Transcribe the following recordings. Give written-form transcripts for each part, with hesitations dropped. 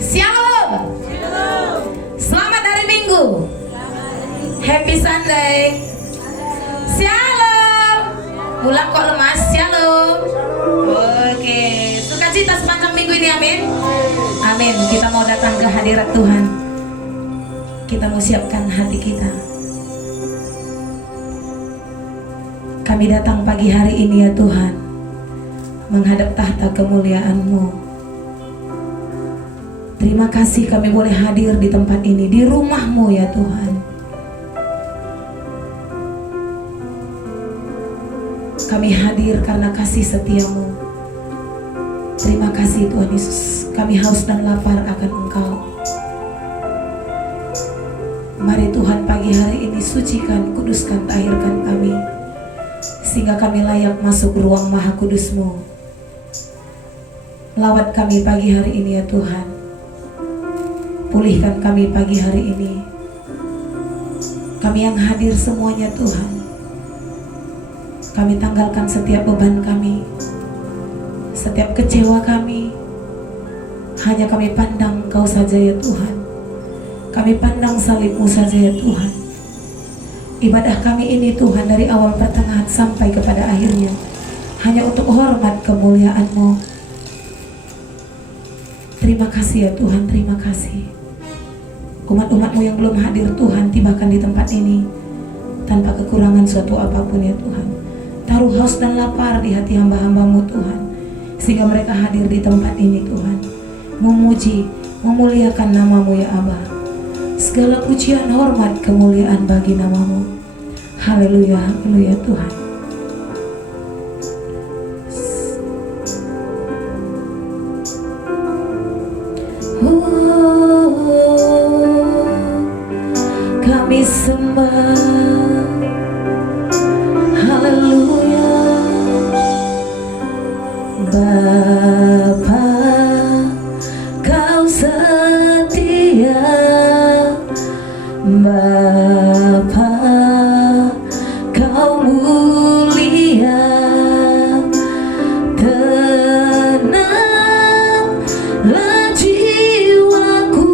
Shalom. Selamat hari Minggu. Happy Sunday. Shalom. Pulang kok lemas? Shalom. Oke, sukacita sepanjang minggu ini, amin. Amin. Kita mau datang ke hadirat Tuhan. Kita mau siapkan hati kita. Kami datang pagi hari ini ya Tuhan, menghadap tahta kemuliaan-Mu. Terima kasih kami boleh hadir di tempat ini, di rumah-Mu ya Tuhan. Kami hadir karena kasih setia-Mu. Terima kasih Tuhan Yesus. Kami haus dan lapar akan Engkau. Mari Tuhan pagi hari ini sucikan, kuduskan, tahirkan kami, sehingga kami layak masuk ruang maha kudus-Mu. Lawat kami pagi hari ini ya Tuhan. Pulihkan kami pagi hari ini. Kami yang hadir semuanya Tuhan, kami tanggalkan setiap beban kami, setiap kecewa kami. Hanya kami pandang Kau saja ya Tuhan. Kami pandang salib-Mu saja ya Tuhan. Ibadah kami ini Tuhan, dari awal pertengahan sampai kepada akhirnya, hanya untuk hormat kemuliaan-Mu. Terima kasih ya Tuhan, terima kasih. Umat-umat-Mu yang belum hadir Tuhan, tibakan di tempat ini tanpa kekurangan suatu apapun ya Tuhan. Taruh haus dan lapar di hati hamba-hamba-Mu Tuhan, sehingga mereka hadir di tempat ini Tuhan, memuji, memuliakan nama-Mu ya Aba. Segala pujian, hormat, kemuliaan bagi nama-Mu. Haleluya, haleluya Tuhan. Kami sembah, haleluya. Bapa, Kau setia. Bapa, Kau mulia. Tenanglah jiwaku,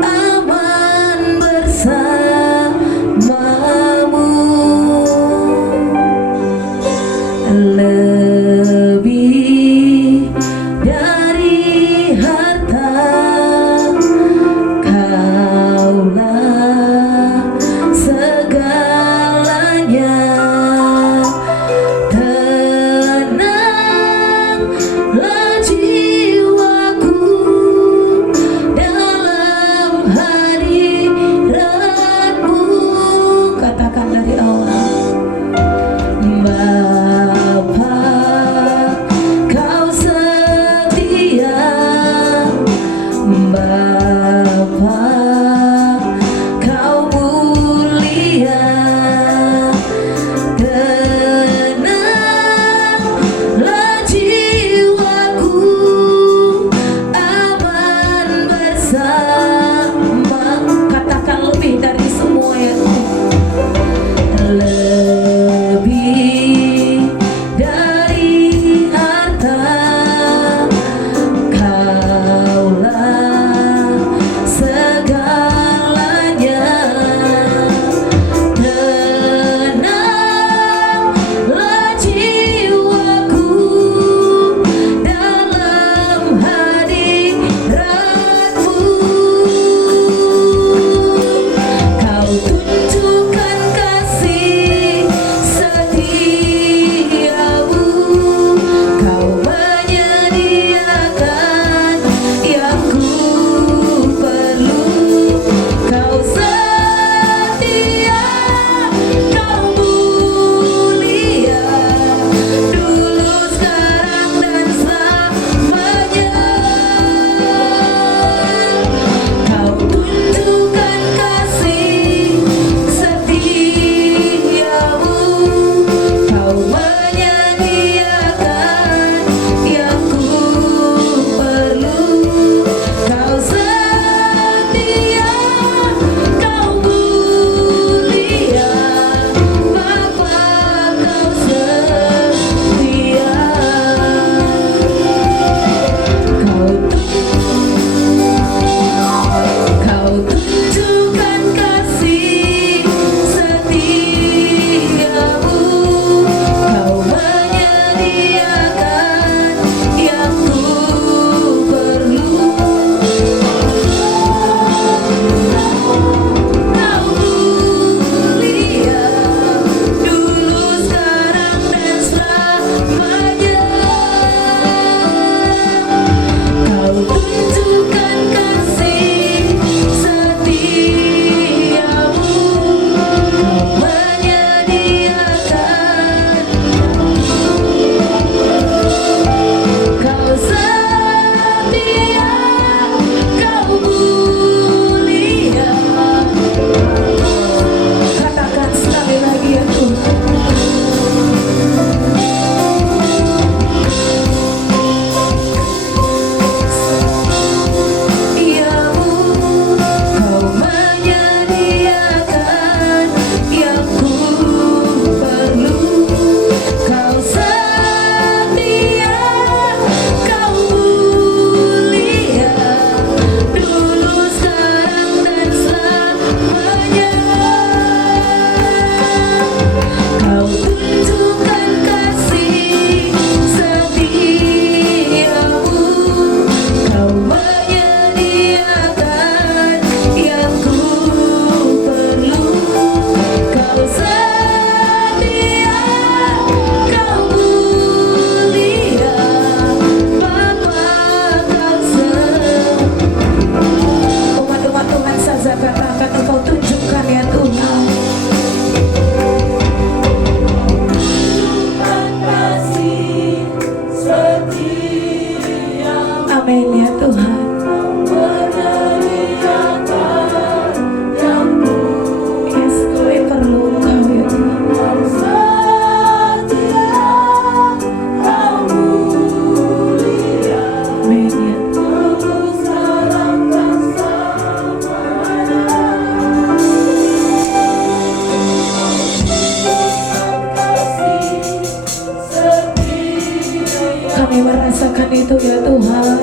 aman bersamamu. Lebih dari harta, Kaulah segalanya. Tenanglah jiwaku dalam hadirat-Mu. Katakan dari awal. Bapa, Kau setia. Bapa, Kau mulia. Tenanglah jiwaku, aman bersama. Katakan lebih dari semua ya Tuhan. Lebih dari harta, Kaulah Amin ya Tuhan. Yes, kami perlu Engkau ya Tuhan. Amin ya. Kami merasakan itu ya Tuhan.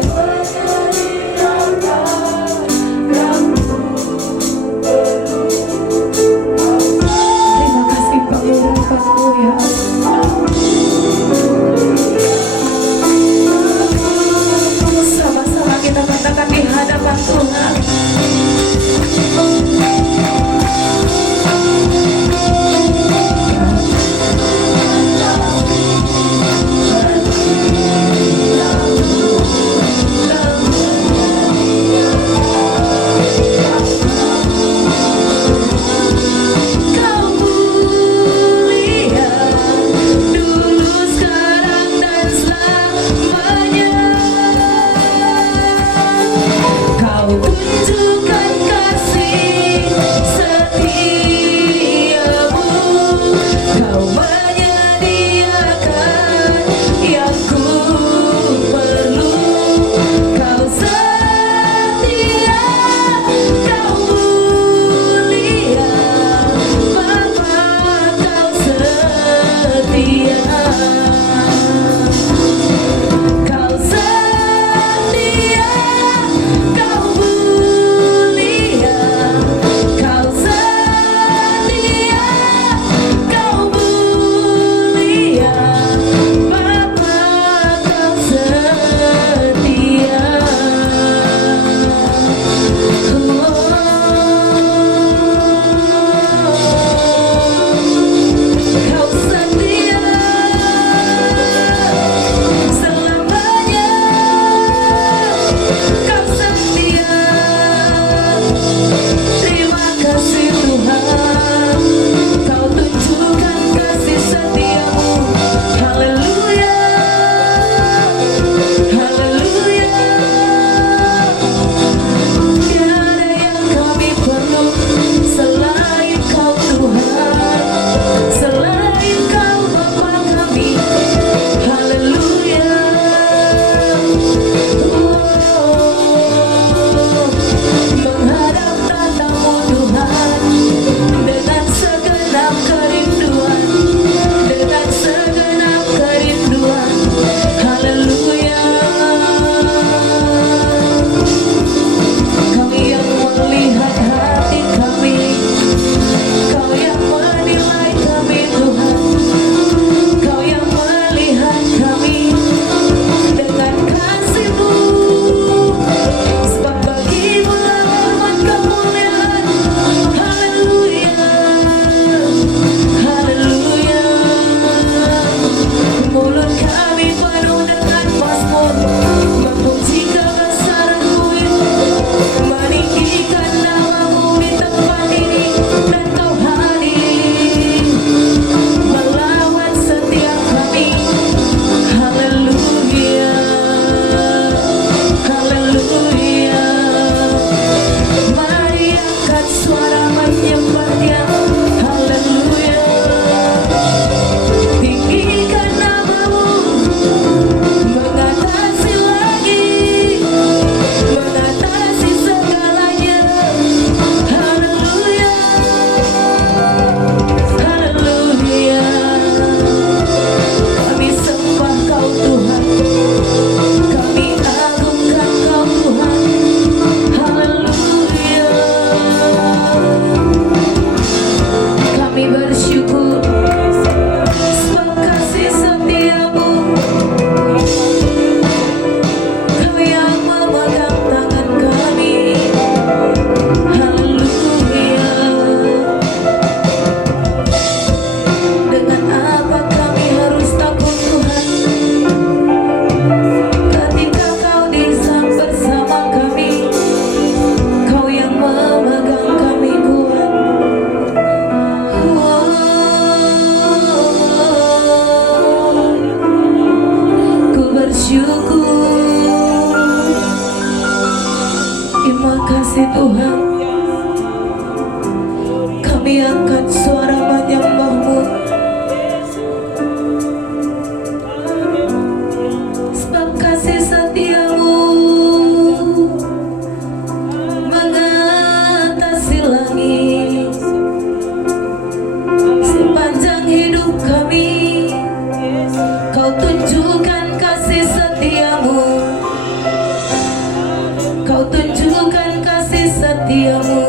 setiamu,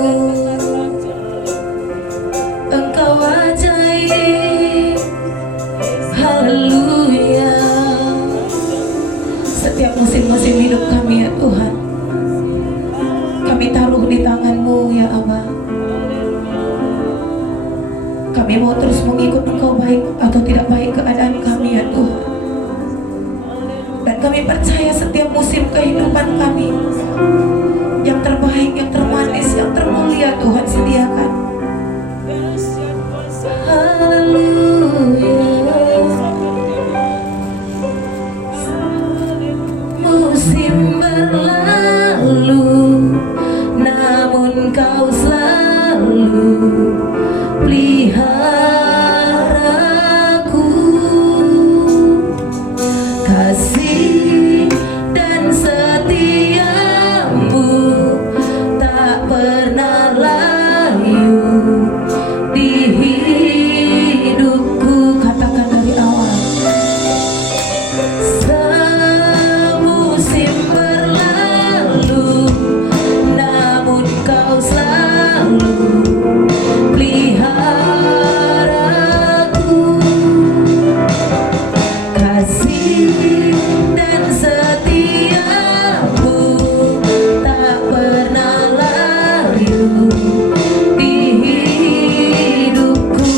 Engkau ajaib. Haleluya. Setiap musim-musim hidup kami ya Tuhan, kami taruh di tangan-Mu ya Aba. Kami mau terus mengikut Engkau baik atau tidak baik keadaan kami ya Tuhan. Dan kami percaya setiap musim kehidupan kami, yang terbaik, yang termanis, yang termulia Tuhan sediakan. Haleluya. Musim berlalu, namun Kau selalu peliharaku. Kasih dan setiamu tak pernah layu di hidupku. Katakan dari awal. Semusim berlalu, namun Kau selalu peliharaku. Kasih dan setiamu tak pernah layu di hidupku.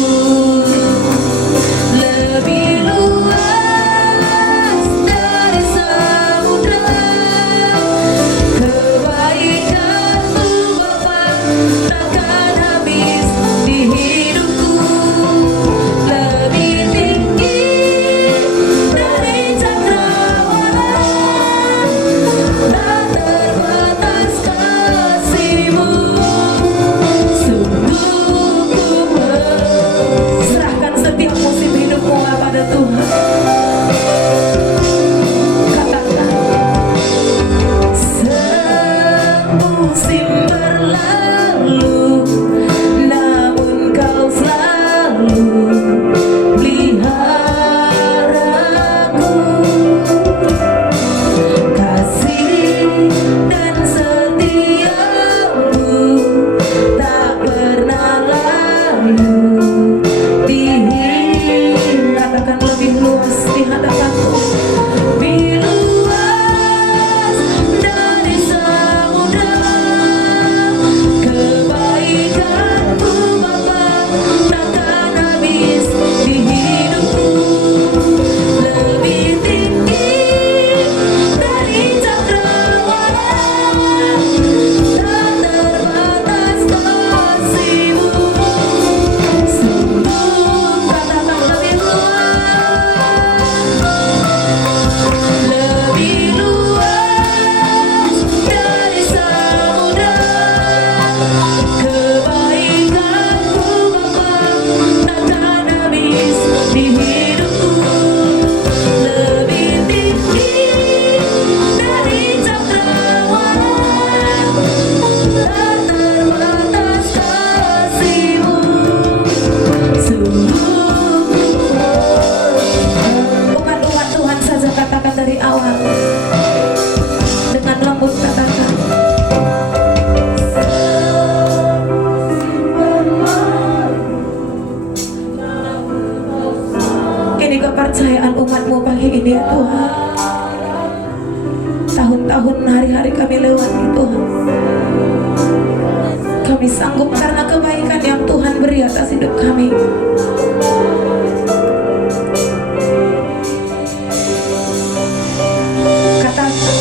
Lebih luas dari samudra kebaikan-Mu Bapa, takkan habis di hidupku. Lebih tinggi dari cakrawala, tak terbatas kasih-Mu. Sungguh ku serahkan setiap musim hidupku pada Tuhan. Katakan. Semusim berlalu, namun Kau selalu peliharaku. Kasih dan setiamu tak pernah layu di katakan lebih luas di hadapanku. Lebih luas dari samudra kebaikan-Mu Bapa, takkan habis di hidupku. Lebih tinggi dari cakrawala, tak terbatas kasih-Mu. Sungguh katakan lebih luas dari samudra kebaikan-Mu Bapa, takkan habis di hidupku. Lebih tinggi dari cakrawala, tak terbatas kasih-Mu. Sungguh umat-umat Tuhan saja katakan dari awal dengan lembut, katakan. Ini kepercayaan umat-Mu pagi ini ya Tuhan. Tahun-tahun hari-hari kami lewati Tuhan, kami sanggup karena kebaikan yang Tuhan beri atas hidup kami. Katakan.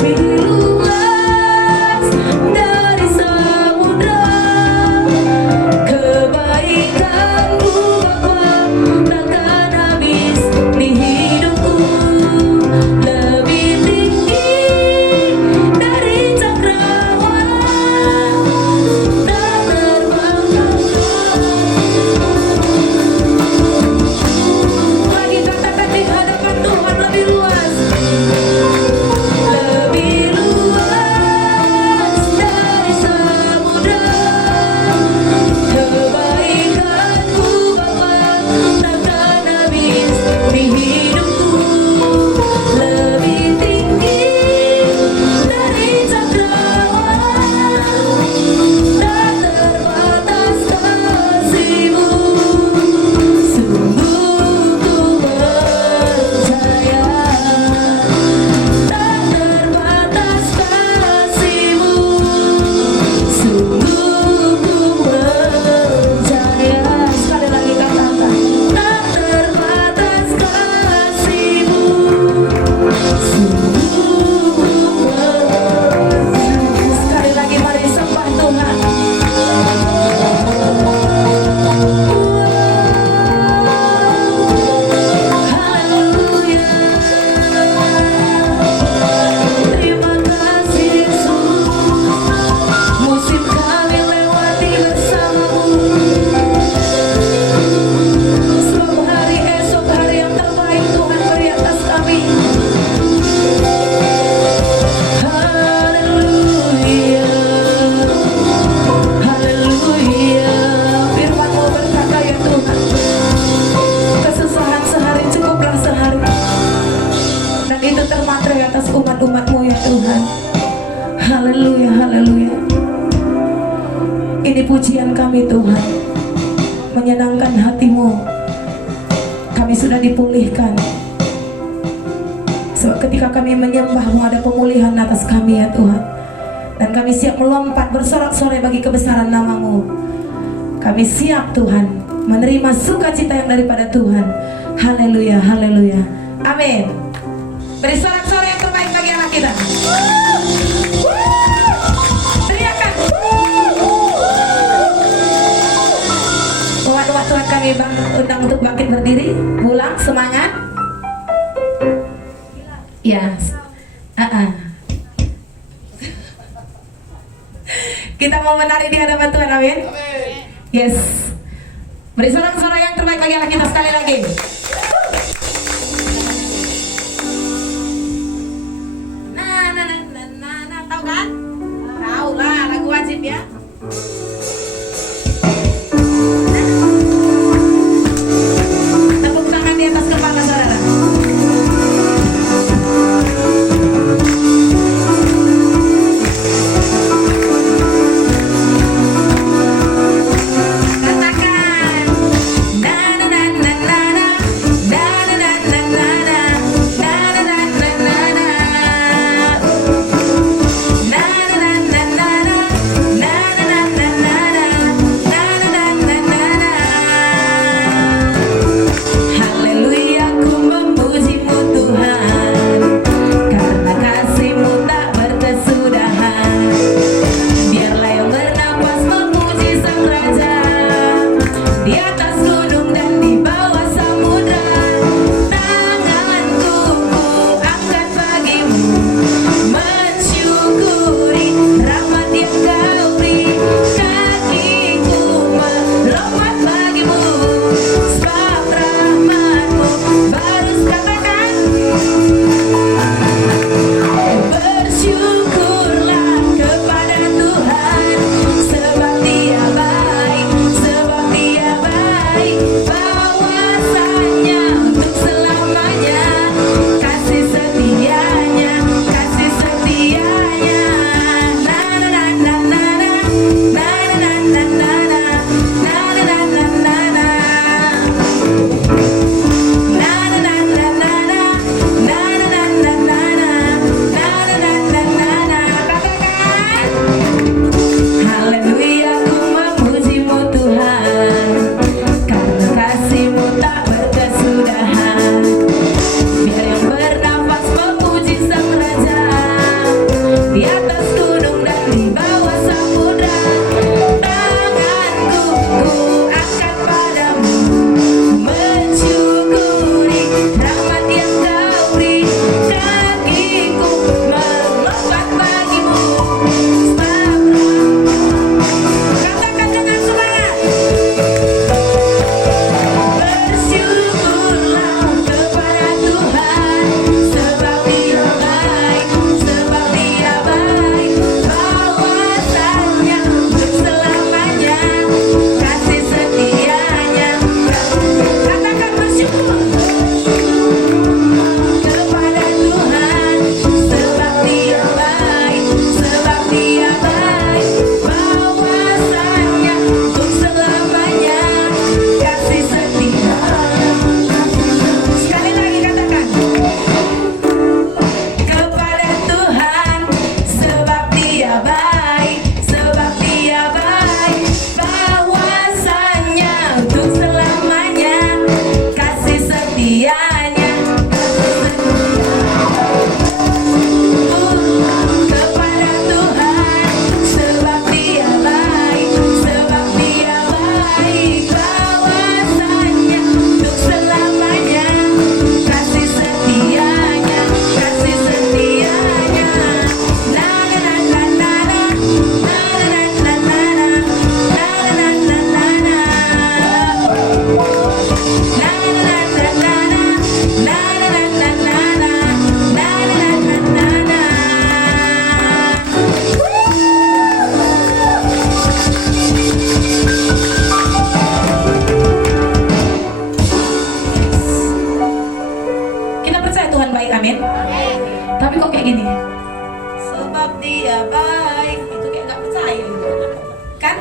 Lebih luas dari samudra kebaikan-Mu Bapa, takkan habis di hidupku. Lebih tinggi dari cakrawala, tak terbatas Haleluya, haleluya. Ini pujian kami Tuhan, menyenangkan hatimu. Kami sudah dipulihkan. So, ketika kami menyembahmu ada pemulihan atas kami ya Tuhan. Dan kami siap melompat bersorak-sorai bagi kebesaran namamu. Kami siap Tuhan menerima sukacita yang daripada Tuhan. Haleluya, haleluya. Amin. Beri sorak-sorai yang terbaik bagi anak kita. Teriakan. Umat-umat Tuhan kami undang untuk bangkit berdiri. Pulang, semangat. Ya. Kita mau menari di hadapan Tuhan, amin. Yes. Beri sorak-sorai yang terbaik bagi anak kita sekali lagi. Tahu kan? Tahu lah, lagu wajib ya. Tepuk tangan di atas kepala saudara. dia baik. Itu kayak nggak percaya gitu. Kan?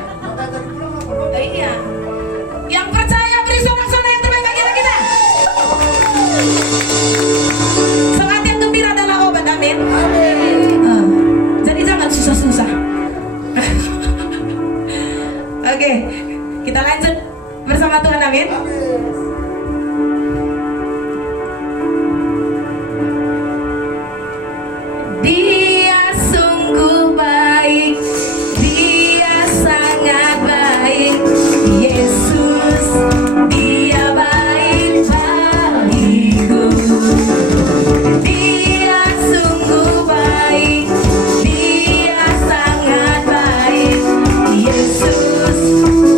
Iya. Yang percaya beri sorak-sorai yang terbaik bagi kita. Semangat yang gembira adalah obat, amin. Jadi jangan susah-susah. Oke, kita lanjut bersama Tuhan, amin. Dia sungguh baik, dia sangat baik, Yesus, dia baik bagiku. Dia sungguh baik, dia sangat baik, Yesus,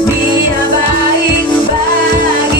dia baik bagiku.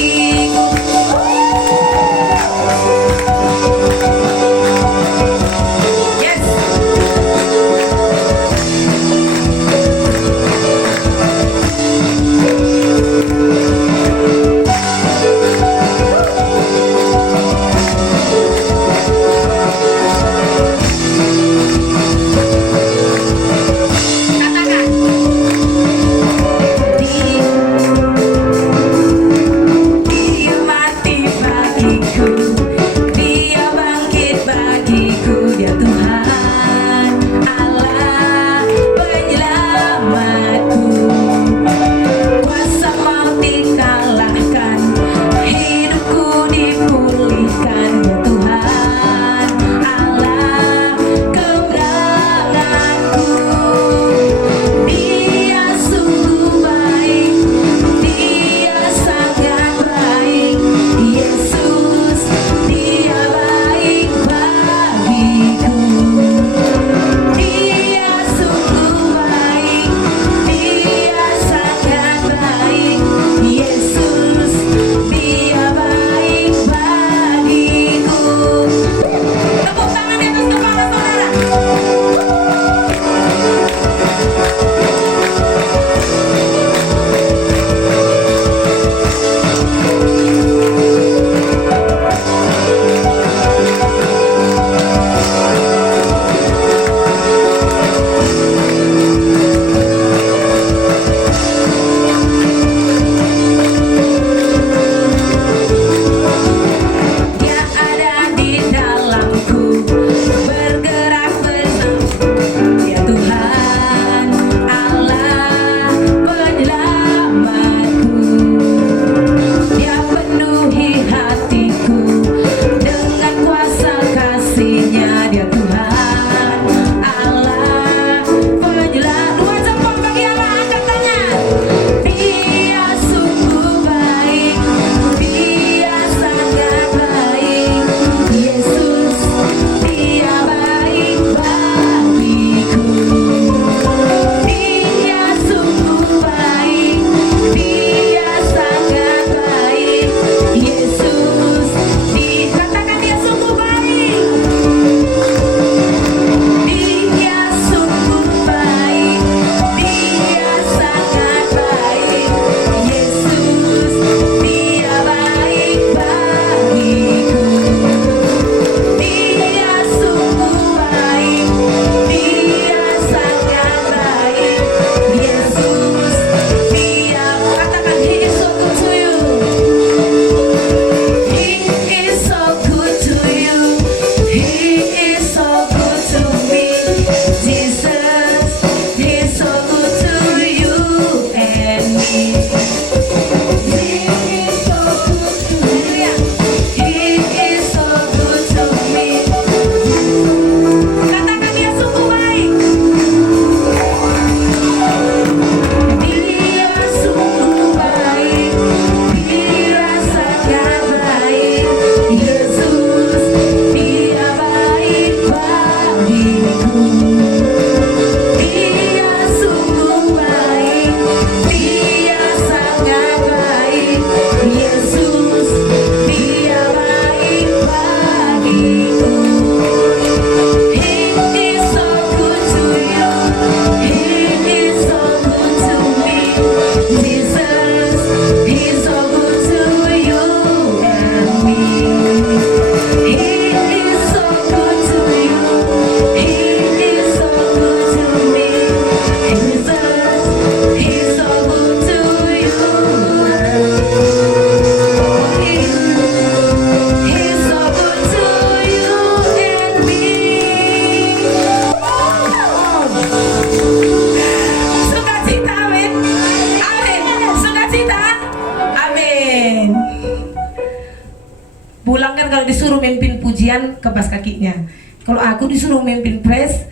pujian kebas kakinya. Kalau aku disuruh mimpin praise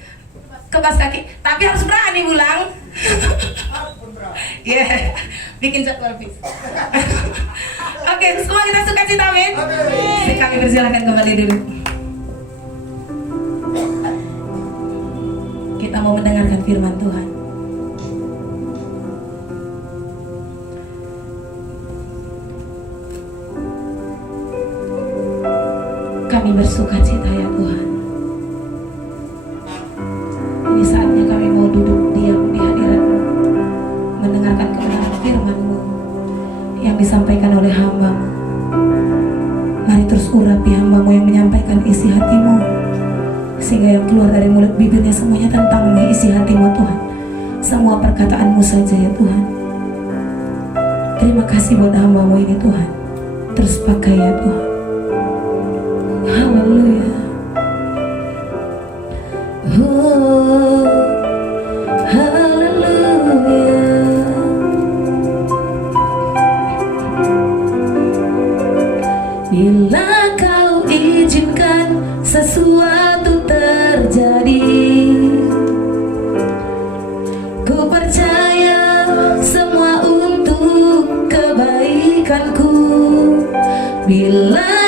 kebas kaki, tapi harus berani ulang. Ya, yeah. Bikin jadwal fix. Oke, semua kita suka cita, amin. Kami persilakan kembali dulu. Kita mau mendengarkan firman Tuhan. Kami bersuka cita ya Tuhan. Ini saatnya kami mau duduk diam di hadirat-Mu, mendengarkan kebenaran firman-Mu yang disampaikan oleh hamba-Mu. Mari terus urapi hamba-Mu yang menyampaikan isi hati-Mu, sehingga yang keluar dari mulut bibirnya semuanya tentang isi hati-Mu Tuhan. Semua perkataan-Mu saja ya Tuhan. Terima kasih buat hamba-Mu ini Tuhan. Terus pakai ya Tuhan. Haleluya. Oh, haleluya. Bila Kau izinkan sesuatu terjadi, ku percaya semua untuk kebaikanku. Bila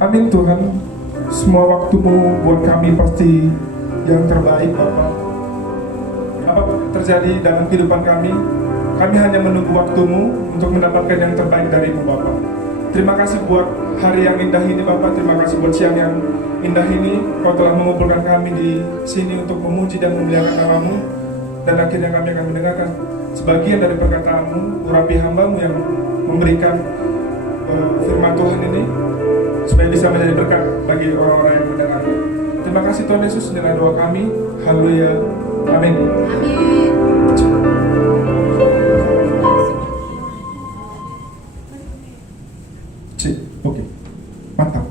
Amin Tuhan, semua waktumu buat kami pasti yang terbaik Bapak. Apapun terjadi dalam kehidupan kami hanya menunggu waktumu untuk mendapatkan yang terbaik darimu Bapak. Terima kasih buat hari yang indah ini Bapak, terima kasih buat siang yang indah ini. Kau telah mengumpulkan kami di sini untuk memuji dan memuliakan namamu. Dan akhirnya kami akan mendengarkan sebagian dari perkataanmu, urapi hambamu yang memberikan firman Tuhan ini, supaya bisa menjadi berkat bagi orang-orang yang mendengar. Terima kasih Tuhan Yesus, inilah doa kami. Haleluya. Amin. Amin. Oke, mantap.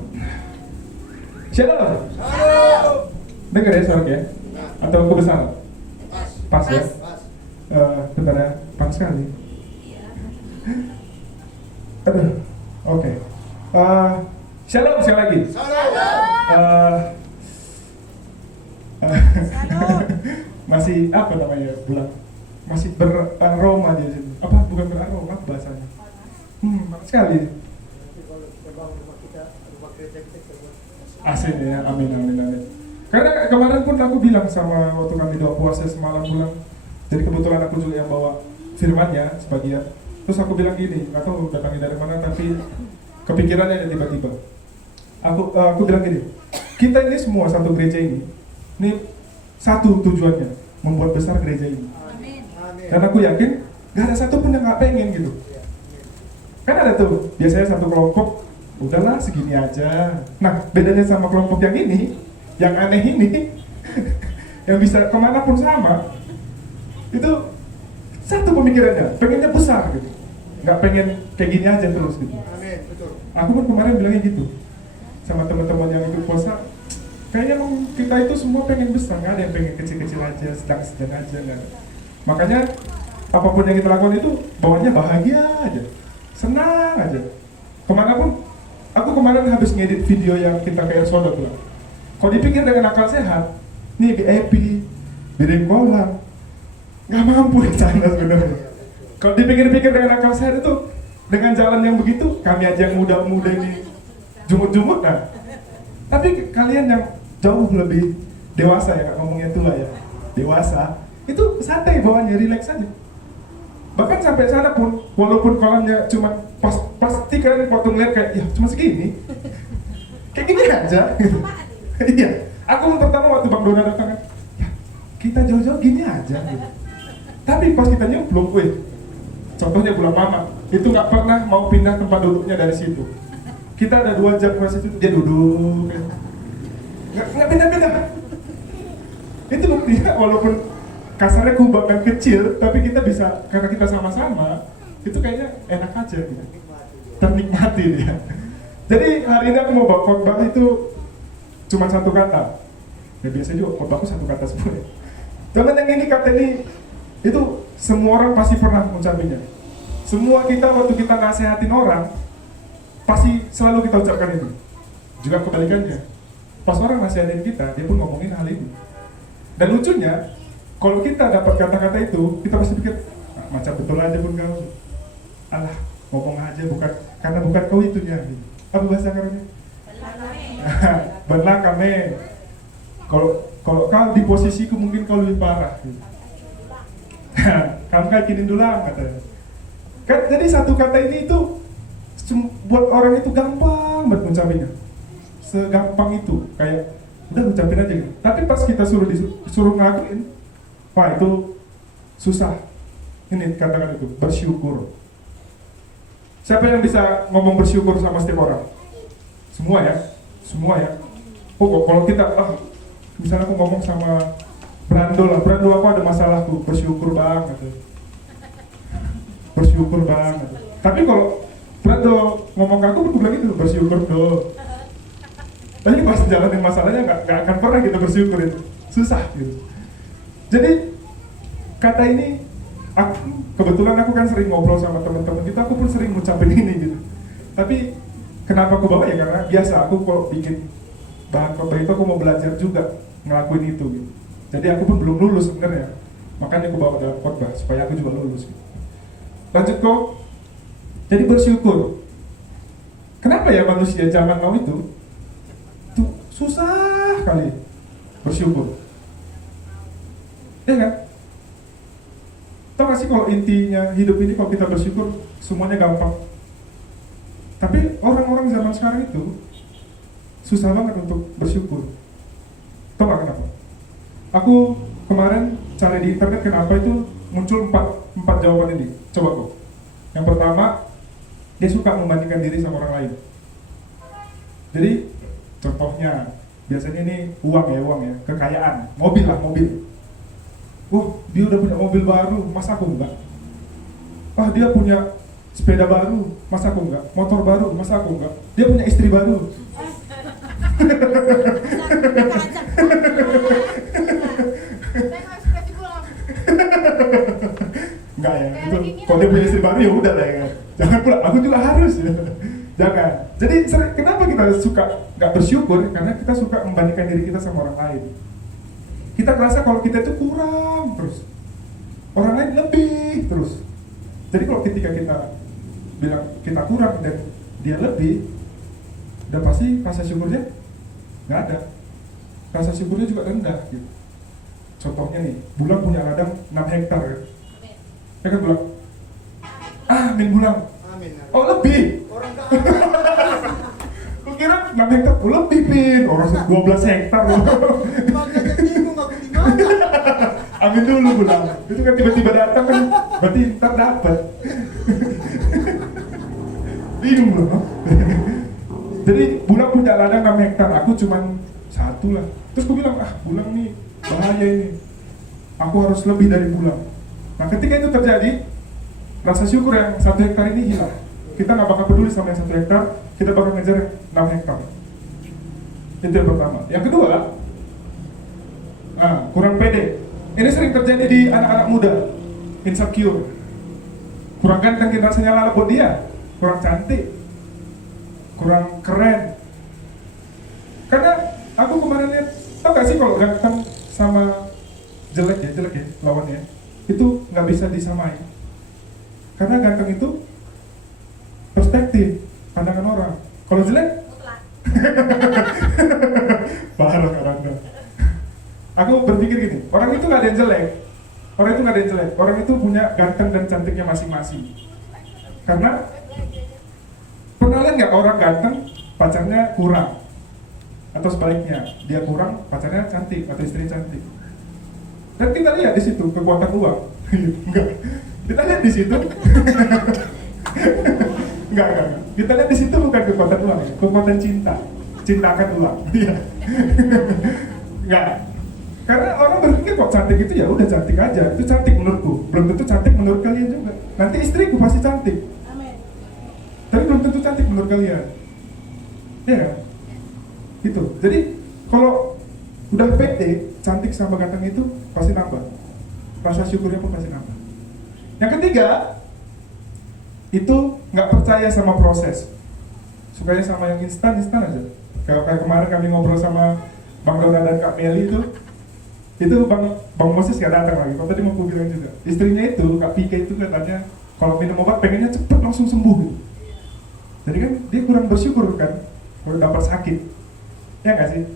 Shalom. Dengar ya suara ya? Atau aku besar? Pas ya? Bentar pas sekali. Aduh, oke. Shalom sekali lagi. Masih apa namanya bulan? Masih beraroma dia. Apa bukan beraroma bahasanya? Sekali. Asin ya, amin. Karena kemarin pun aku bilang sama waktu kami doa puasa semalam pulang. Jadi kebetulan aku juga yang bawa firmannya sebagian. Terus aku bilang gini, nggak tahu datangnya dari mana, tapi kepikirannya tiba-tiba. Aku bilang gini, kita ini semua satu gereja ini satu tujuannya, membuat besar gereja ini. Amin. Dan aku yakin nggak ada satu pun yang nggak pengen gitu. Kan ada tuh biasanya satu kelompok, udahlah segini aja. Nah bedanya sama kelompok yang ini, yang aneh ini, yang bisa kemanapun sama, itu satu pemikirannya, pengennya besar gitu, nggak pengen kayak gini aja terus gitu. Amin, betul. Aku pun kemarin bilangnya gitu sama teman-teman yang ikut puasa, kayaknya kita itu semua pengen besar, nggak ada yang pengen kecil-kecil aja, sedang-sedang aja, nggak ada. Makanya apapun yang kita lakukan itu bawaannya bahagia aja, senang aja. Kemanapun, aku kemarin habis ngedit video yang kita ke Ersodo tuh. Kalau dipikir dengan akal sehat, nih BIP, biring kolam, nggak mampu di sana sebenarnya. Kalau dipikir-pikir dengan akal sehat itu, dengan jalan yang begitu, kami aja yang muda-muda ini jumut-jumut nah. Tapi kalian yang jauh lebih dewasa ya, ngomongnya tua ya, dewasa, itu santai bawaannya, relax aja. Bahkan sampai sana pun, walaupun kolamnya cuma pasti kalian waktu ngeliat kayak, ya cuma segini, kayak gini aja. Iya, aku pertama waktu Bang Dona datang kan, ya kita jauh-jauh gini aja. Gitu. Tapi pas kita nyemplung, contohnya bulan mama, itu nggak pernah mau pindah tempat duduknya dari situ. Kita ada 2 jam ke situ, dia duduk, nggak pindah-pindah. Itu buktinya walaupun kasarnya kubang dan kecil, tapi kita bisa, karena kita sama-sama, itu kayaknya enak aja gitu. Ternikmati dia. Jadi hari ini aku mau bawa khotbah itu cuma satu kata. Ya biasa juga khotbahku satu kata semua. Cuman yang ini kata ini, itu semua orang pasti pernah mengucapinnya. Semua kita waktu kita nasehatin orang, pasti selalu kita ucapkan itu. Juga kebalikannya, pas orang nasihatin kita, dia pun ngomongin hal ini. Dan lucunya, kalau kita dapat kata-kata itu, kita pasti pikir, macam betul aja pun kau. Alah, ngomong aja, karena bukan kau itunya. Apa bahasa karena? Benar kami. Kalau kau di posisiku mungkin kau lebih parah. Kamu kayak gini dulu katanya. Kan jadi satu kata ini itu buat orang itu gampang banget ngucapinnya, segampang itu, kayak udah ngucapin aja gitu. Tapi pas kita suruh ngelakuin, wah itu susah. Ini katakan itu bersyukur. Siapa yang bisa ngomong bersyukur sama setiap orang? Semua ya. Oh kalau kita misalnya aku ngomong sama Brando aku ada masalahku, bersyukur banget. Bersyukur banget. Tapi kalau Brando ngomong ke aku bilang itu bersyukur do. Tapi pas jalanin masalahnya nggak akan pernah kita bersyukur itu, susah gitu. Jadi kata ini, kebetulan aku kan sering ngobrol sama teman-teman kita, aku pun sering ngucapin ini gitu. Tapi kenapa aku bawa ya karena biasa aku kalau bikin bahan khotbah itu aku mau belajar juga ngelakuin itu gitu. Jadi aku pun belum lulus sebenarnya, makanya aku bawa dalam khotbah supaya aku juga lulus. Gitu. Lanjut kok. Jadi bersyukur. Kenapa ya manusia zaman now itu susah kali bersyukur. Ya kan? Tahu gak sih kalau intinya hidup ini kalau kita bersyukur semuanya gampang. Tapi orang-orang zaman sekarang itu susah banget untuk bersyukur. Tahu gak kenapa? Aku kemarin cari di internet kenapa itu muncul empat jawaban ini. Coba kok. Yang pertama, dia suka membandingkan diri sama orang lain. Jadi contohnya biasanya ini uang ya, kekayaan, mobil. Dia udah punya mobil baru, masa aku enggak? Dia punya sepeda baru, masa aku enggak? Motor baru, masa aku enggak? Dia punya istri baru. Enggak ya, itu kalau dia punya istri baru ya udah lah ya. Jangan pula, aku juga harus ya. Jangan. Jadi kenapa kita suka nggak bersyukur? Karena kita suka membandingkan diri kita sama orang lain. Kita merasa kalau kita itu kurang terus, orang lain lebih terus. Jadi kalau ketika kita bilang kita kurang dan dia lebih, udah pasti rasa syukurnya nggak ada. Rasa syukurnya juga rendah gitu. Contohnya nih, Bulang punya ladang 6 hektar ya. Ya kan Bulang? Amin Bulang. Amin. Oh lebih. Orang Aku kira 6 hektar, oh lebih Pin. Orang 12 hektar loh. makanya bingung aku di mana. Amin dulu Bulang. Itu kan tiba-tiba datang kan, berarti ntar dapat. Bingung loh. Jadi Bulang punya ladang 6 hektar, aku cuman 1 lah. Terus aku bilang, Bulang nih bahaya ini. Aku harus lebih dari Bulang. Nah ketika itu terjadi, rasa syukur yang 1 hektar ini hilang. Kita nggak bakal peduli sama yang 1 hektar, kita bakal ngejar 6 hektar. Itu yang pertama. Yang kedua, kurang pede. Ini sering terjadi di anak-anak muda, insecure. Kurang ganteng rasanya lala buat dia, kurang cantik, kurang keren. Karena aku kemarin lihat, tau gak sih kalau ganteng sama jelek ya lawannya, itu nggak bisa disamain. Karena ganteng itu perspektif, pandangan orang. Kalau jelek, parah karena. Aku berpikir gini, orang itu nggak ada yang jelek, orang itu punya ganteng dan cantiknya masing-masing. Karena pernah lihat nggak orang ganteng pacarnya kurang, atau sebaliknya dia kurang pacarnya cantik atau istri cantik. Dan kita lihat di situ kekuatan uang. Enggak. Kita lihat di situ. Enggak. Kita lihat di situ bukan kekuatan uang, ya. Kekuatan cinta. Cintakan uang. Iya. Enggak. Karena orang berpikir kok cantik itu ya udah cantik aja. Itu cantik menurutku. Belum tentu cantik menurut kalian juga. Nanti istriku pasti cantik. Amin. Tapi belum tentu cantik menurut kalian. Iya kan? Gitu. Jadi kalau udah pede, cantik sama ganteng itu pasti nambah. Rasa syukurnya pun pasti nambah. Yang ketiga, itu nggak percaya sama proses. Sukanya sama yang instan aja. Kayak kemarin kami ngobrol sama Bang Dona dan Kak Meli itu Bang Moses nggak datang lagi. Kalau tadi mau aku bilang juga, istrinya itu Kak Pika itu katanya kalau minum obat pengennya cepet langsung sembuh gitu. Jadi kan dia kurang bersyukur kan kalau dapat sakit, ya nggak sih?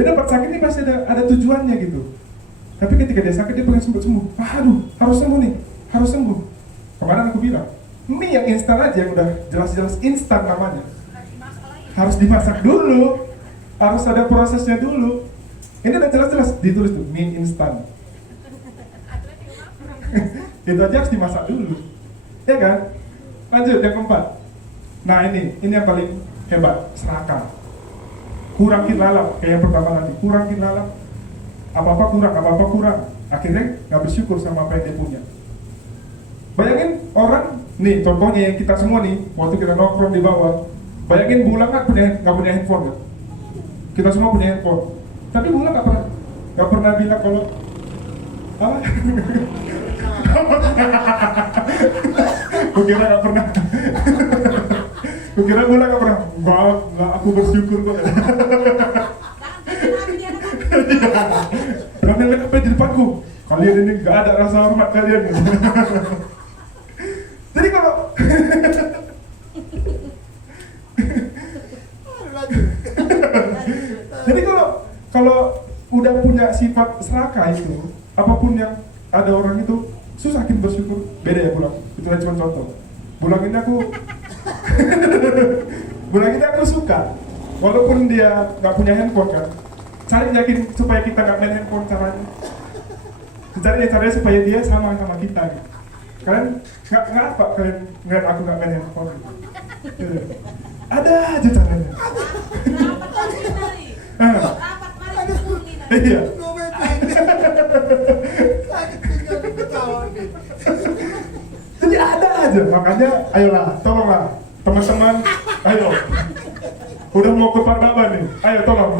Dia dapat sakit ini pasti ada tujuannya gitu. Tapi ketika dia sakit dia pengen sembuh. Harus sembuh nih, harus sembuh. Kemarin aku bilang, mie yang instan aja yang udah jelas-jelas instan namanya, harus dimasak dulu, harus ada prosesnya dulu. Ini udah jelas-jelas ditulis tuh mie instan. Itu aja harus dimasak dulu, ya kan? Lanjut yang keempat. Nah ini yang paling hebat, serakah. Kurangin lalap, kayak yang pertama tadi, kurangin lalap. Apa-apa kurang. Akhirnya nggak bersyukur sama apa yang dia punya. Bayangin orang, nih contohnya yang kita semua nih, waktu kita nongkrong di bawah. Bayangin Bulang nggak punya handphone kan? Kita semua punya handphone. Tapi Bulang nggak pernah bilang kalau apa? Kukira nggak pernah. Kukira Bulang nggak pernah. Nggak, aku bersyukur kok. Jangan lihat apa di depanku. Kalian ini nggak ada rasa hormat kalian. Jadi kalau Jadi kalau udah punya sifat serakah itu, apapun yang ada orang itu susah kita bersyukur. Beda ya Bulang. Itu cuma contoh. Bulang ini aku suka. Walaupun dia nggak punya handphone kan, cari yakin supaya kita nggak main handphone caranya. Caranya supaya dia sama kita. Gitu. Kalian nggak apa kalian ngeliat aku nggak main handphone. Gitu. Ada aja caranya. Iya. Jadi ada aja, makanya ayolah, tolonglah teman-teman, ayo. Udah mau ke Pardaba nih, ayo tolong.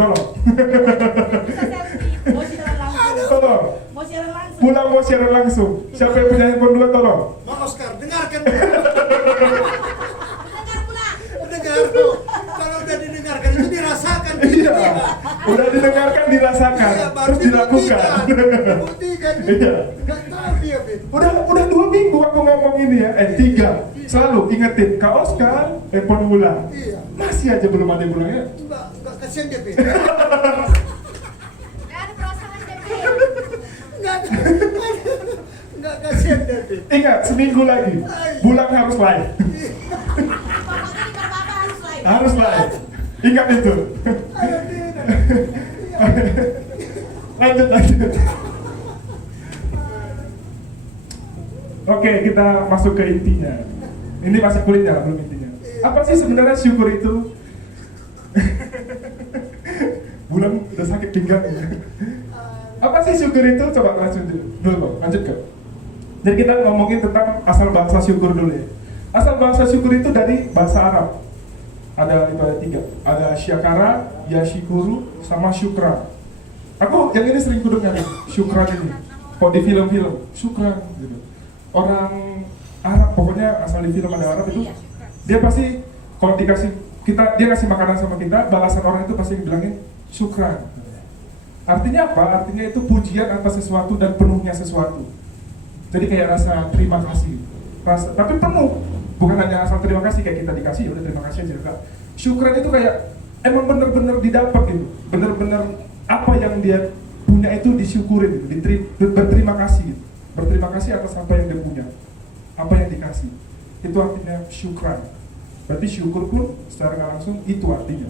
Tolong. Pulang mau siaran langsung. Siapa yang punya handphone 2 tolong. Bang Oscar, dengarkan. Dengar tuh. Kalau udah didengarkan itu dirasakan. Iya. Udah didengarkan, dirasakan, Iya, terus dilakukan. Buktikan. Iya. Gak tahu dia, Ben. Udah 2 minggu aku ngomong ini ya, 3. Selalu ingetin Kak Oscar, handphone Bulang. Iya. Masih aja belum ada Bulangnya. Enggak kasihan dia, Ben. Enggak kasihan dia, Ben. Ingat, seminggu lagi Bulang harus live. Harus live. Ingat itu. Ayo, Ben. Lanjut. Oke, kita masuk ke intinya. Ini masih kulitnya, belum intinya. Apa sih sebenarnya syukur itu? Bulan udah sakit pinggang. Apa sih syukur itu? Coba lanjut dulu, lanjut ke. Jadi kita ngomongin tentang asal bahasa syukur dulu ya. Asal bahasa syukur itu dari bahasa Arab. Ada 3. Ada syakara, yashikuru, sama syukran. Aku yang ini sering kudengar nih, syukran ini. Kok di film-film, syukran gitu. Orang Arab, pokoknya asal di film ada Arab itu, dia pasti kalau dikasih dia ngasih makanan sama kita, balasan orang itu pasti bilangin syukran. Artinya apa? Artinya itu pujian atas sesuatu dan penuhnya sesuatu. Jadi kayak rasa terima kasih. Tapi penuh, bukan hanya asal terima kasih kayak kita dikasih, ya udah terima kasih aja. Enggak. Syukran itu kayak emang bener-bener didapat gitu, bener-bener apa yang dia punya itu disyukurin, berterima kasih gitu. Berterima kasih atas apa yang dia punya, apa yang dikasih. Itu artinya syukran. Berarti syukur pun secara nggak langsung itu artinya.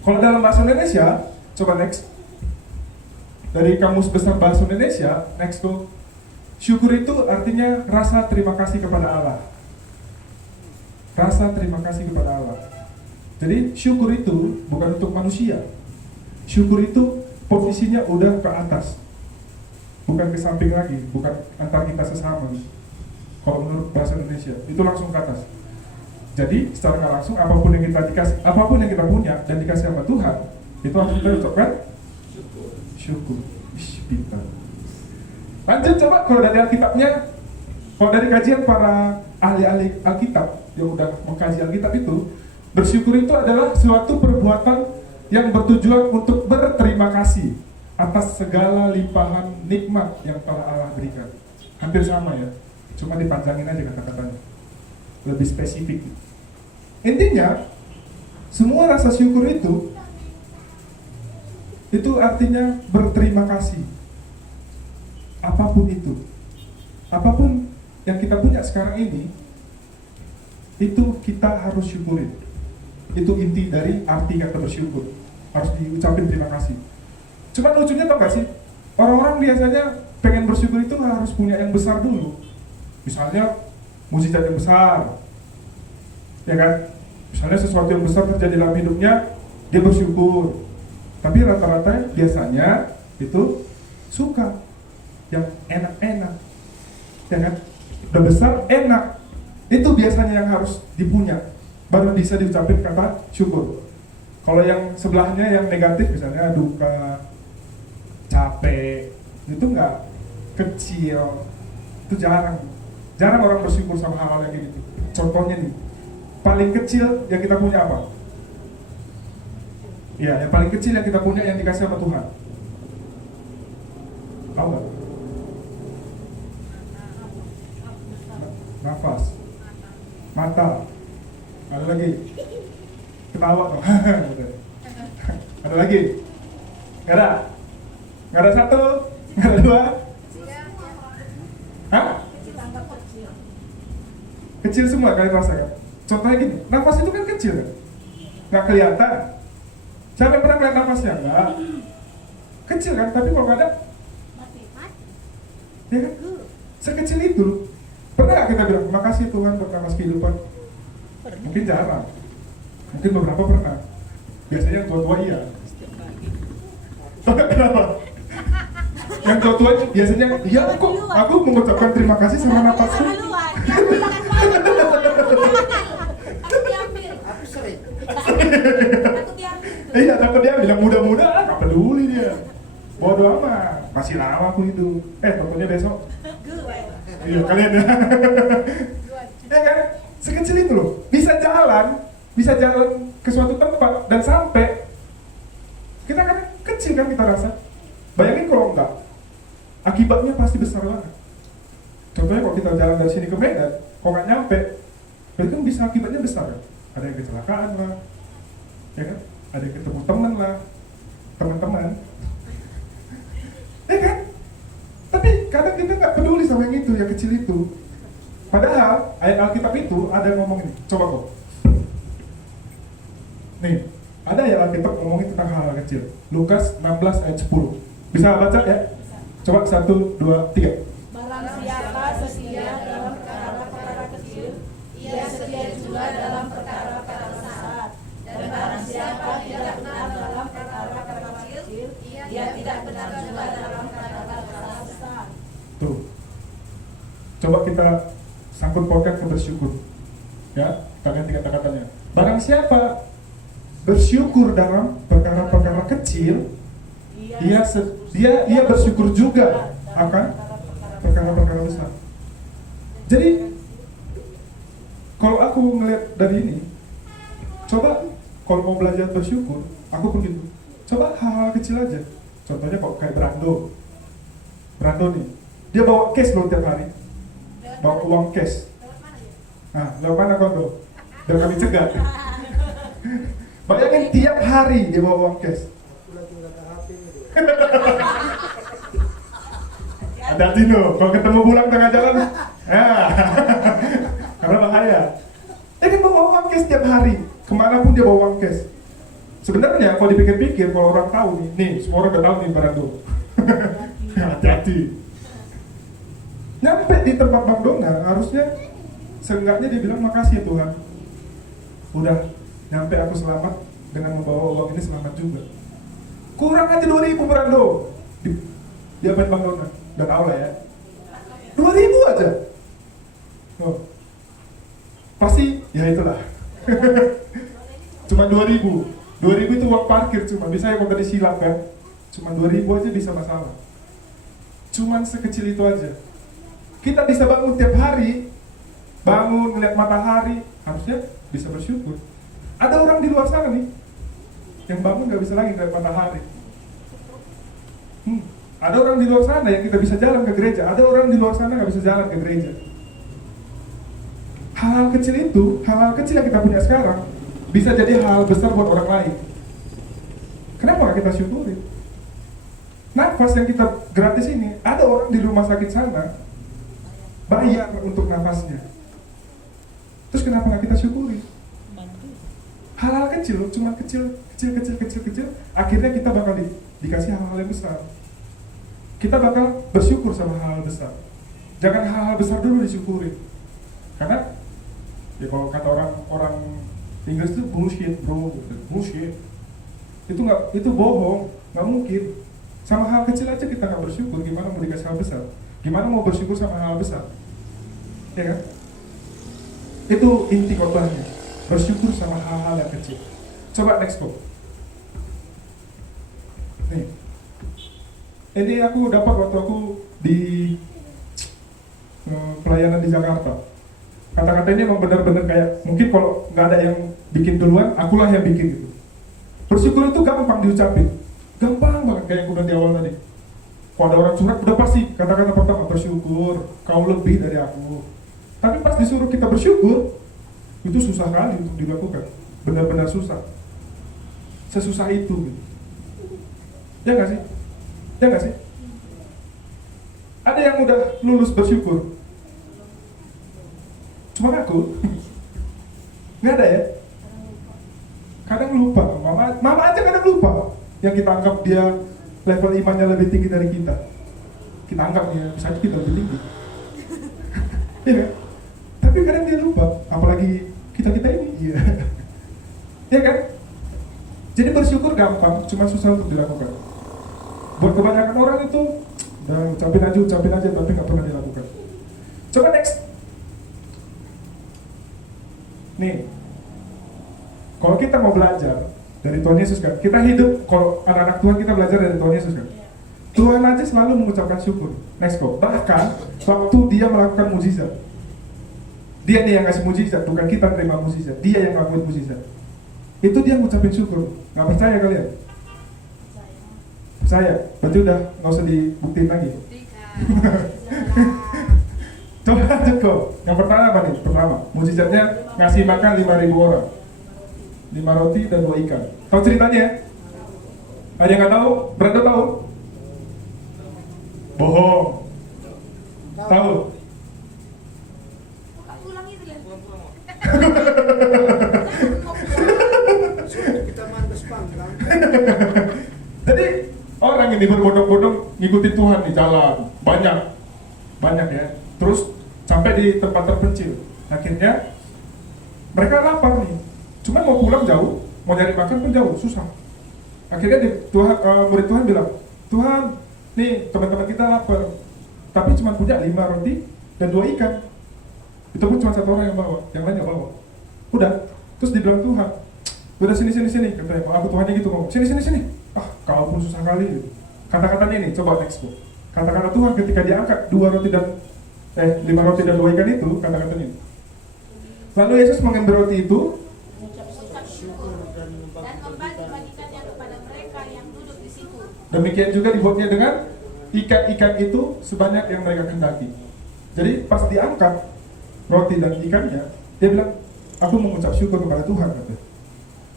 Kalau dalam bahasa Indonesia, coba next. Dari Kamus Besar Bahasa Indonesia, next tuh. Syukur itu artinya rasa terima kasih kepada Allah. Rasa terima kasih kepada Allah. Jadi syukur itu bukan untuk manusia. Syukur itu posisinya udah ke atas, bukan ke samping lagi, bukan antar kita sesama. Kalau menurut bahasa Indonesia itu langsung ke atas. Jadi secara nggak langsung apapun yang kita dikasih, apapun yang kita punya dan dikasih sama Tuhan, itu harus kita ucapkan syukur. Pintar. Lanjut coba kalau dari Alkitabnya, kalau dari kajian para ahli-ahli Alkitab yang udah mengkaji Alkitab itu, bersyukur itu adalah suatu perbuatan yang bertujuan untuk berterima kasih atas segala limpahan nikmat yang para Allah berikan. Hampir sama ya, cuma dipanjangin aja kata-katanya, lebih spesifik. Intinya, semua rasa syukur itu artinya berterima kasih. Apapun itu, apapun yang kita punya sekarang ini, itu kita harus syukurin. Itu inti dari arti kata bersyukur. Harus diucapin terima kasih. Cuma lucunya tau gak sih? Orang-orang biasanya pengen bersyukur itu harus punya yang besar dulu. Misalnya mukjizat yang besar, ya kan? Misalnya sesuatu yang besar terjadi dalam hidupnya, dia bersyukur. Tapi rata-rata biasanya itu suka yang enak-enak, ya kan? Udah besar enak, itu biasanya yang harus dipunya, baru bisa diucapin kata syukur. Kalau yang sebelahnya yang negatif, misalnya duka, capek, itu enggak, kecil, itu jarang orang bersyukur sama hal-hal yang kayak gitu. Contohnya nih, paling kecil yang kita punya apa? Ya, yang paling kecil yang kita punya yang dikasih sama Tuhan. Tahu nggak? Nafas, mata, ada lagi, ketawa dong. Ada lagi. Nggak ada? Nggak ada satu? Nggak ada dua? Hah? Kecil semua kalian rasakan. Contohnya gini, nafas itu kan kecil kan? Nggak kelihatan. Siapa yang pernah ngeliat nafasnya? Nggak. Kecil kan, tapi kalau nggak ada, ya kan? Sekecil itu. Pernah nggak kita bilang, makasih Tuhan untuk nafas kehidupan? Mungkin jarang. Mungkin beberapa pernah. Biasanya yang tua-tua iya. Kenapa? Yang tua-tua biasanya, iya kok aku mengucapkan terima kasih sama nafasku. Aku sering. Iya, takut dia bilang muda-muda, nggak peduli dia. Bodoh amat, masih lama aku hidup. Tentunya besok. Iya, kalian ya. Ya kan? Sekecil itu loh. Bisa jalan ke suatu tempat dan sampai. Kita kan kecil kan kita rasa. Bayangin kalau enggak, akibatnya pasti besar banget. Contohnya kalau kita jalan dari sini ke Medan, kalau nggak nyampe, berarti kan bisa akibatnya besar kan? Ada yang kecelakaan lah, ya kan? Ada yang ketemu teman lah, teman-teman, ya kan? Tapi kadang kita nggak peduli sama yang itu, yang kecil itu. Padahal ayat Alkitab itu ada yang ngomong ini, coba kok. Nih, ada ayat Alkitab ngomongin tentang hal-hal kecil. Lukas 16 ayat 10. Bisa baca ya? Coba 1, 2, 3. Barang siapa setia dalam perkara-perkara kecil, ia setia juga dalam perkara-perkara besar. Dan barang siapa tidak benar dalam perkara-perkara kecil, ia tidak benar juga dalam perkara-perkara besar. Tuh. Coba kita sangkut pautkan ke bersyukur. Ya, kita ganti kata-katanya. Barang siapa bersyukur dalam perkara-perkara kecil, dia bersyukur juga akan perkara-perkara besar. Jadi kalau aku ngeliat dari ini, coba kalau mau belajar bersyukur, aku pun gitu. Coba hal-hal kecil aja. Contohnya kok kayak Brando nih, dia bawa cash loh tiap hari, bawa uang cash. Nah, lewat mana Kondo? Biar kami cegat. Bayangin tiap hari dia bawa uang cash. Hati-hati no, kalau ketemu pulang tengah jalan, karena bahaya. Dia kan bawa uang cash tiap hari, kemanapun dia bawa uang cash. Sebenarnya kalau dipikir-pikir, kalau orang tahu nih semua orang udah tahu nih Brando. Hati-hati. Nyampe di tempat Bang Dona, harusnya seenggaknya dia bilang makasih ya Tuhan. Udah nyampe aku selamat dengan membawa uang ini selamat juga. Kurang aja 2.000 Brando. Dia main Bang Dona, udah tau lah ya. 2.000 aja. Oh. Pasti ya itulah. Cuma 2.000. 2.000 itu uang parkir cuma. Bisa ya kalau tadi silap kan. Cuma 2.000 aja bisa masalah. Cuman sekecil itu aja. Kita bisa bangun tiap hari, bangun ngeliat matahari, harusnya bisa bersyukur. Ada orang di luar sana nih yang bangun nggak bisa lagi ngeliat matahari. Ada orang di luar sana yang kita bisa jalan ke gereja. Ada orang di luar sana nggak bisa jalan ke gereja. Hal-hal kecil itu, hal-hal kecil yang kita punya sekarang bisa jadi hal besar buat orang lain. Kenapa nggak kita syukuri? Nafas yang kita gratis ini, ada orang di rumah sakit sana bayar untuk nafasnya. Terus kenapa nggak kita syukuri? Hal-hal kecil, cuma kecil, akhirnya kita bakal dikasih hal-hal yang besar. Kita bakal bersyukur sama hal-hal besar. Jangan hal-hal besar dulu disyukuri. Karena ya kalau kata orang Inggris itu bullshit bro, bullshit. Itu bohong, nggak mungkin. Sama hal kecil aja kita nggak bersyukur, gimana mau dikasih hal besar? Gimana mau bersyukur sama hal besar? Ya kan? Itu inti khotbahnya. Bersyukur sama hal-hal yang kecil. Coba next book. Nih. Ini aku dapat waktu aku di pelayanan di Jakarta. Kata-kata ini emang benar-benar kayak mungkin kalau nggak ada yang bikin duluan, akulah yang bikin gitu. Bersyukur itu gampang diucapin, gampang banget kayak yang udah di awal tadi. Kalau ada orang curhat udah pasti kata-kata pertama bersyukur, kau lebih dari aku. Tapi pas disuruh kita bersyukur, itu susah kali untuk dilakukan, benar-benar susah. Sesusah itu. Gitu. Ya nggak sih? Ya nggak sih? Ada yang udah lulus bersyukur? Cuma aku? Nggak ada ya? Kadang lupa, mama aja kadang lupa. Yang kita anggap dia level imannya lebih tinggi dari kita. Kita anggap dia, bisa aja kita lebih tinggi. Iya kan? Tapi kadang dia lupa, apalagi kita-kita ini. Iya. Iya kan? Jadi bersyukur gampang, cuma susah untuk dilakukan. Buat kebanyakan orang itu, udah ucapin aja, tapi nggak pernah dilakukan. Coba next. Nih, kalau kita mau belajar dari Tuhan Yesus kan, kita hidup, kalau anak-anak Tuhan kita belajar dari Tuhan Yesus kan, Tuhan aja selalu mengucapkan syukur. Next kok. Bahkan waktu dia melakukan mujizat, dia nih yang kasih mujizat, bukan kita terima mujizat, dia yang ngelakuin mujizat. Itu dia ngucapin syukur. Nggak percaya kalian? Percaya? Berarti udah nggak usah dibuktiin lagi. Coba lanjut kok. Yang pertama apa nih? Pertama, mujizatnya ngasih makan 5.000 orang. 5 roti dan 2 ikan. Tahu ceritanya? Ada yang nggak tahu? Brando tahu? Bohong. Tahu? Kita mantas panggang. Jadi orang ini berbondong-bondong ngikutin Tuhan di jalan, banyak ya. Terus sampai di tempat terpencil. Akhirnya mereka lapar nih. Cuma mau pulang jauh, mau nyari makan pun jauh, susah. Akhirnya murid Tuhan bilang, Tuhan, nih teman-teman kita lapar, tapi cuma punya 5 roti dan 2 ikan. Itu pun cuma 1 orang yang bawa, yang lain nggak bawa. Udah, terus dibilang Tuhan, udah sini, katanya, aku Tuhannya gitu ngomong, sini. Kau pun susah kali. Kata-katanya ini, coba next book. Kata-kata Tuhan ketika diangkat 5 roti dan 2 ikan itu, kata-katanya ini. Lalu Yesus mengambil roti itu, dan membagi-bagikannya kepada mereka yang duduk di situ. demikian juga dibuatnya dengan ikan-ikan itu sebanyak yang mereka kendaki. Jadi pas diangkat roti dan ikannya, dia bilang, aku mengucap syukur kepada Tuhan. Katanya.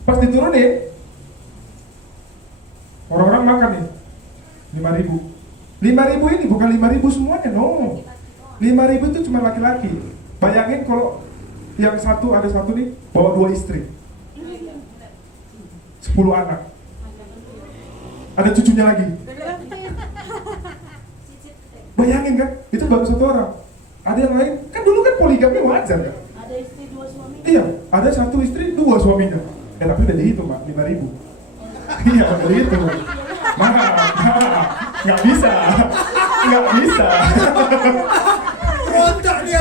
Pas diturunin, orang-orang makan nih 5.000. 5.000 ini bukan 5.000 semuanya, no. 5.000 itu cuma laki-laki. Bayangin kalau yang ada satu nih bawa 2 istri, 10 anak, ada cucunya lagi. Bayangin kan, itu baru 1 orang. Ada yang lain, kan dulu kan poligami wajar kan? Ada istri 2 suami. Iya, ada 1 istri 2 suaminya. Tapi udah dihitung Mak, 5.000. Iya, udah dihitung. Mahal, nggak bisa. Rontak dia.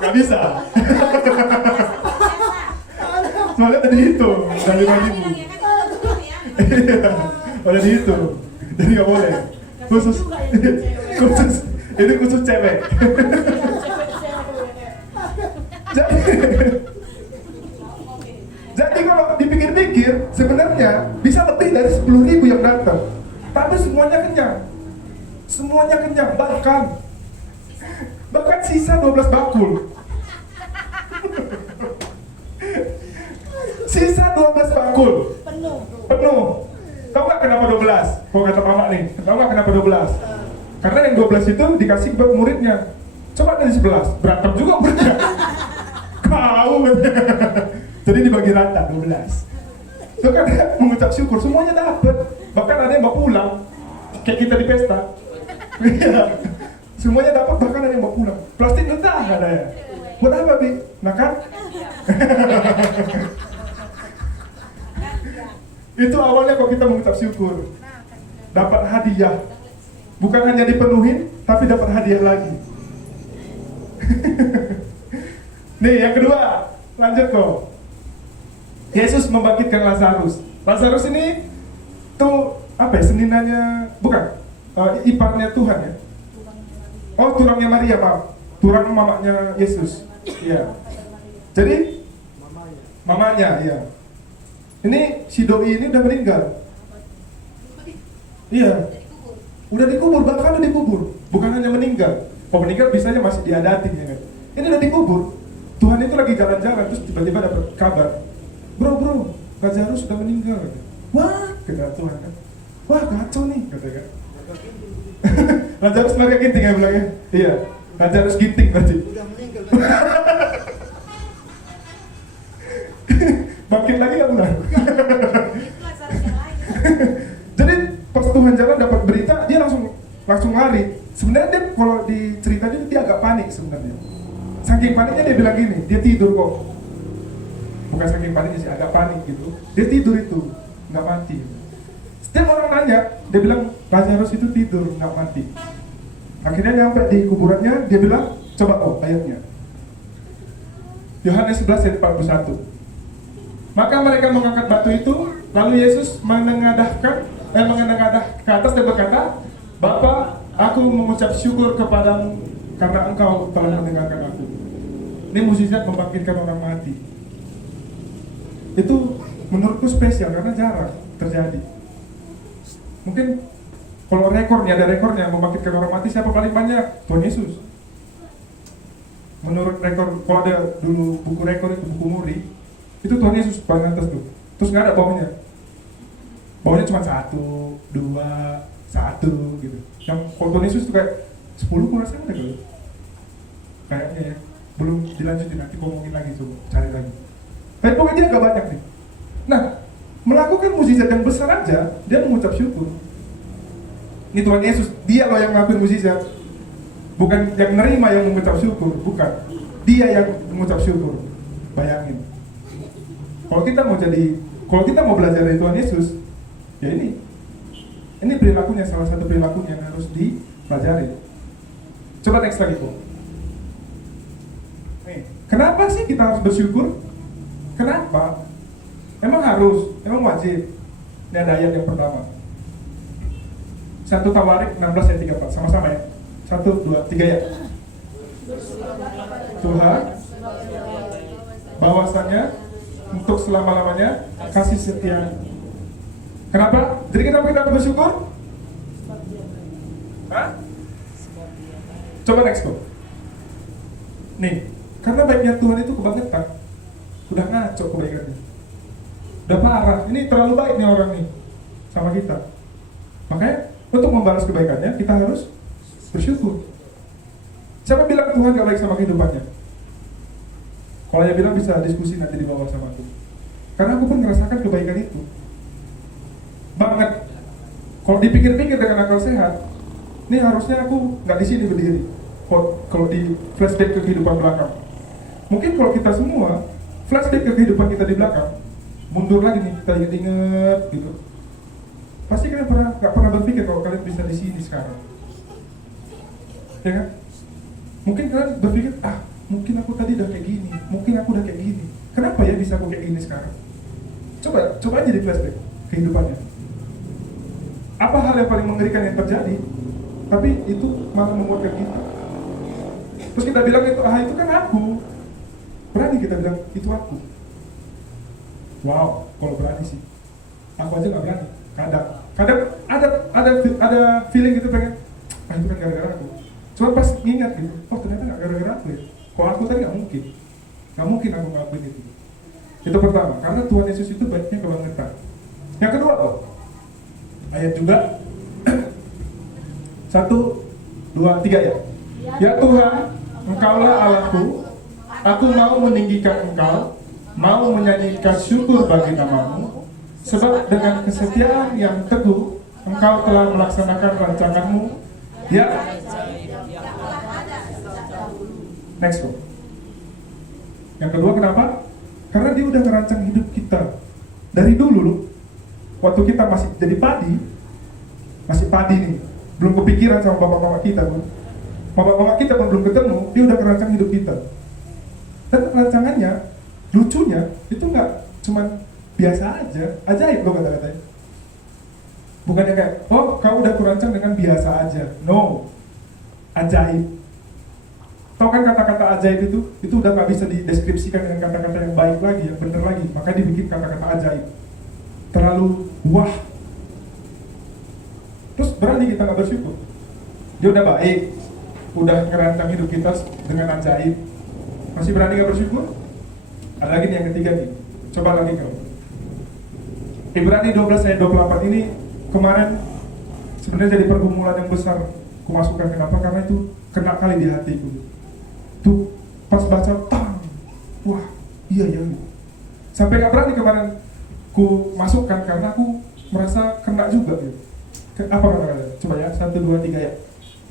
Nggak bisa. Soalnya udah dihitung, udah 5.000. Iya, udah dihitung. Jadi nggak boleh. Khusus ini khusus cewek. Jadi kalau dipikir-pikir sebenarnya bisa lebih dari 10.000 yang datang, tapi semuanya kenyang, bahkan sisa 12 bakul. Sisa 12 bakul penuh. Tahu nggak kenapa 12? Kalau kata mama nih, tahu nggak kenapa 12? Karena yang 12 itu dikasih ke muridnya. Coba dari 11, berantem juga muridnya. Kau, jadi dibagi rata 12. Itu kan mengucap syukur, semuanya dapat. Bahkan ada yang bawa pulang, kayak kita di pesta. Semuanya dapat, bahkan ada yang bawa pulang. Plastik mentah nggak ada ya? Buat apa, Bi? Nah kan? Itu awalnya kok kita mengucap syukur, dapat hadiah. Bukan hanya dipenuhin, tapi dapat hadiah lagi. Nih yang kedua, lanjut kok. Yesus membangkitkan Lazarus. Lazarus ini tuh apa ya, seninanya, bukan, iparnya Tuhan ya. Oh, tulangnya Maria, Pak. Tulang mamanya Yesus. Iya. Jadi mamanya, iya. Ini si doi ini udah meninggal. Iya. Udah dikubur, bahkan udah dikubur. Bukan hanya meninggal. Kalau meninggal bisanya masih diadatin ya kan. Ini udah dikubur. Tuhan itu lagi jalan-jalan terus tiba-tiba dapat kabar. Bro, Lazarus sudah meninggal. Wah, kata Tuhan kan. Wah, kacau nih, kata kan. Lazarus pakai ginting ya bilangnya. Iya, Lazarus ginting berarti. Udah meninggal. Bangkit lagi nggak benar? Itu Lazarus yang lain. Jadi pas Tuhan jalan dapat berita, dia langsung lari. Sebenarnya dia kalau di cerita dia agak panik sebenarnya. Saking paniknya dia bilang gini, dia tidur kok. Bukan saking paniknya sih, agak panik gitu. Dia tidur itu, nggak mati. Setiap orang nanya, dia bilang Lazarus itu tidur, nggak mati. Akhirnya nyampe di kuburannya, dia bilang, coba ayatnya. Yohanes 11 ayat 41. Maka mereka mengangkat batu itu, lalu Yesus menengadah ke atas dan berkata, Bapa, aku mengucap syukur kepadamu karena engkau telah mendengarkan aku. Ini mukjizat membangkitkan orang mati. Itu menurutku spesial karena jarang terjadi. Mungkin kalau ada rekornya membangkitkan orang mati, siapa paling banyak? Tuhan Yesus. Menurut rekor, kalau ada dulu buku rekor itu, buku Muri, itu Tuhan Yesus paling atas tuh. Terus nggak ada bawahnya. Bawahnya cuma 1, 2, 1 gitu. Yang kalau Tuhan Yesus tuh kayak 10 kurang ada gitu. Kayaknya ya. Belum dilanjutin, nanti ngomongin lagi, coba cari lagi. Tapi pokoknya dia nggak banyak nih. Nah, melakukan mukjizat yang besar aja, dia mengucap syukur. Ini Tuhan Yesus, dia loh yang melakukan mukjizat. Bukan yang nerima yang mengucap syukur, bukan. Dia yang mengucap syukur. Bayangin. Kalau kita mau belajar dari Tuhan Yesus, ya ini perilakunya, salah satu perilakunya yang harus dipelajari. Coba next lagi kok. Kenapa sih kita harus bersyukur? Kenapa? Emang harus, emang wajib. Ini ada ayat yang pertama. 1 Tawarik 16 ayat 34, sama-sama ya. 1, 2, 3 ya. Tuhan bahwasanya untuk selama-lamanya kasih setia. Kenapa? Jadi kenapa kita bersyukur? Hah? Coba next kok. Nih, karena baiknya Tuhan itu kebangetan. Udah ngaco kebaikannya. Udah parah. Ini terlalu baik nih orang nih sama kita. Makanya untuk membalas kebaikannya kita harus bersyukur. Siapa bilang Tuhan gak baik sama kehidupannya? Kalau yang bilang bisa diskusi nanti di bawah sama aku. Karena aku pun merasakan kebaikan itu banget. Kalau dipikir-pikir dengan akal sehat, ini harusnya aku nggak di sini berdiri. Kalau di flashback ke kehidupan belakang, mungkin kalau kita semua flashback ke kehidupan kita di belakang, mundur lagi nih, kita inget-inget gitu. Pasti kalian nggak pernah berpikir kalau kalian bisa di sini sekarang, ya kan? Mungkin kalian berpikir, mungkin aku tadi udah kayak gini, mungkin aku udah kayak gini. Kenapa ya bisa aku kayak gini sekarang? Coba aja di flashback kehidupannya. Apa hal yang paling mengerikan yang terjadi? Tapi itu malah menguatkan kita. Terus kita bilang itu kan aku. Berani kita bilang itu aku. Wow, kalau berani sih. Aku aja nggak berani. Kadang ada feeling gitu pengen. Itu kan gara-gara aku. Cuma pas ingat gitu. Ternyata nggak gara-gara aku ya. Kalau aku tadi nggak mungkin aku ngelakuin itu. Itu pertama. Karena Tuhan Yesus itu baiknya kebangetan. Yang kedua ayat juga 1, 2, 3 ya. Ya Tuhan, Engkaulah Allahku, aku mau meninggikan Engkau, mau menyanyikan syukur bagi nama-Mu, sebab dengan kesetiaan yang teguh, Engkau telah melaksanakan rancangan-Mu. Ya. Next one. Yang kedua kenapa? Karena dia udah ngerancang hidup kita dari dulu loh. Waktu kita masih jadi masih padi nih, belum kepikiran sama bapak-bapak kita pun. Bapak-bapak kita pun belum ketemu, dia udah ngerancang hidup kita. Dan rancangannya, lucunya, itu nggak cuma biasa aja, ajaib loh kata-katanya. Bukannya kayak, kau udah kurancang dengan biasa aja. No, ajaib. Tahu kan kata-kata ajaib itu udah nggak bisa dideskripsikan dengan kata-kata yang baik lagi, yang benar lagi. Makanya dibikin kata-kata ajaib. Terlalu wah. Terus berani kita nggak bersyukur. Dia udah baik, udah ngerancang hidup kita dengan ajaib. Masih berani nggak bersyukur? Ada lagi nih yang ketiga nih. Coba lagi kau. Ibrani 12 ayat 28 ini kemarin sebenarnya jadi pergumulan yang besar ku masukkan. Kenapa? Karena itu kena kali di hatiku. Tuh pas baca tang, wah iya ya. Sampai gak berani kemarin ku masukkan karena aku merasa kena juga. Apa kata-kata? Coba ya, 1, 2, 3 ya.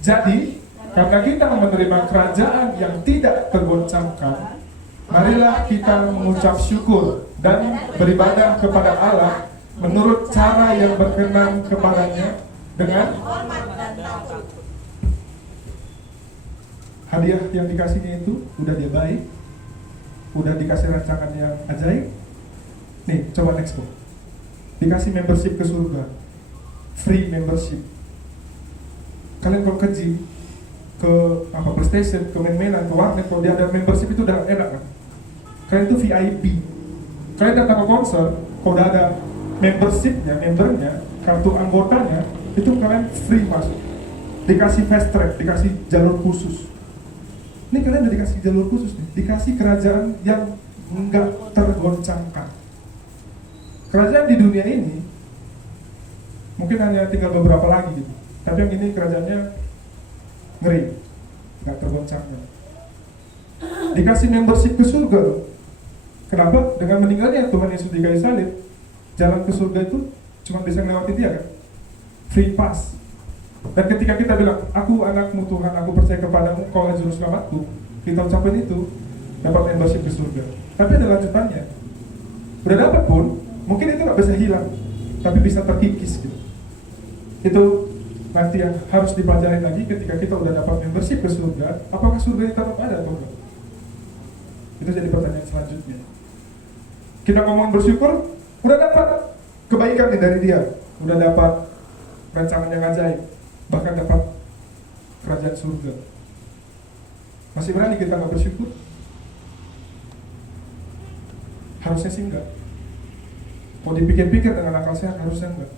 Jadi karena kita menerima kerajaan yang tidak tergoncangkan, marilah kita mengucap syukur dan beribadah kepada Allah menurut cara yang berkenan kepadanya dengan hormat dan takut. hadiah yang dikasihnya itu udah dia baik, udah dikasih rancangan yang ajaib. Nih, coba next book. Dikasih membership ke surga, free membership. Kalian kalau ke gym, ke apa PlayStation, ke main-mainan, ke warnet, kalau dia ada membership itu udah enak kan? Kalian itu VIP. Kalian datang ke konser, kalau udah ada membershipnya, membernya, kartu anggotanya, itu kalian free masuk. Dikasih fast track, dikasih jalur khusus. Ini kalian udah dikasih jalur khusus nih, dikasih kerajaan yang enggak tergoncangkan. Kerajaan di dunia ini mungkin hanya tinggal beberapa lagi gitu. Tapi yang ini kerajaannya ngeri, enggak tergoncangkan. Dikasih membership ke surga loh. Kenapa? Dengan meninggalnya Tuhan Yesus di kayu salib, jalan ke surga itu cuma bisa melewati dia kan? Free pass. Dan ketika kita bilang, aku anakmu Tuhan, aku percaya kepadamu, kau adalah juru selamatku, kita ucapin itu, dapat membership ke surga. Tapi ada lanjutannya. Udah dapat pun, mungkin itu gak bisa hilang, tapi bisa terkikis gitu. Itu nanti yang harus dipelajari lagi ketika kita udah dapat membership ke surga, apakah surga itu tetap ada atau enggak? Itu jadi pertanyaan selanjutnya. Kita ngomong bersyukur, udah dapat kebaikan nih dari dia, udah dapat rancangan yang ajaib, bahkan dapat kerajaan surga. Masih berani kita nggak bersyukur? Harusnya sih enggak. Mau dipikir-pikir dengan akal sehat, harusnya enggak.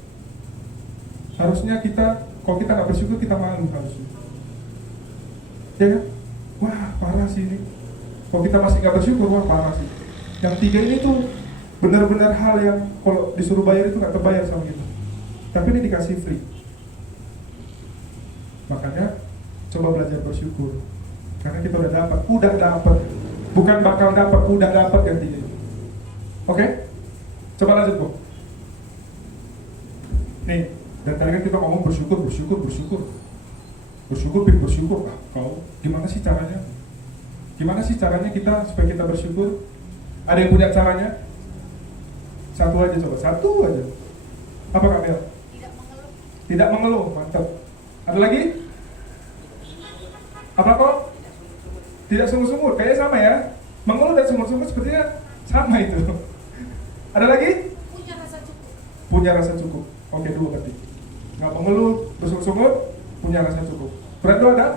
Harusnya kita, kalau kita nggak bersyukur, kita malu harusnya. Ya kan? Wah parah sih ini. Kalau kita masih nggak bersyukur, wah parah sih. Yang tiga ini tuh benar-benar hal yang kalau disuruh bayar itu nggak terbayar sama kita. Tapi ini dikasih free. Makanya coba belajar bersyukur. Karena kita udah dapat, bukan bakal dapat, udah dapat yang tiga ini. Oke? Coba lanjut Bu. Nih, dan tadi kan kita ngomong bersyukur. Bersyukur. Ah, kau gimana sih caranya? Gimana sih caranya kita supaya kita bersyukur? Ada yang punya caranya? Satu aja coba, satu aja. Apa Kak Mel? Tidak mengeluh, mantap. Ada lagi? Apa kok? Tidak sungguh-sungguh, kayaknya sama ya. Mengeluh dan sungguh-sungguh sepertinya sama itu. Ada lagi? Punya rasa cukup. Oke, dua berarti. Nggak mengeluh, bersungguh-sungguh, punya rasa cukup. Berarti ada?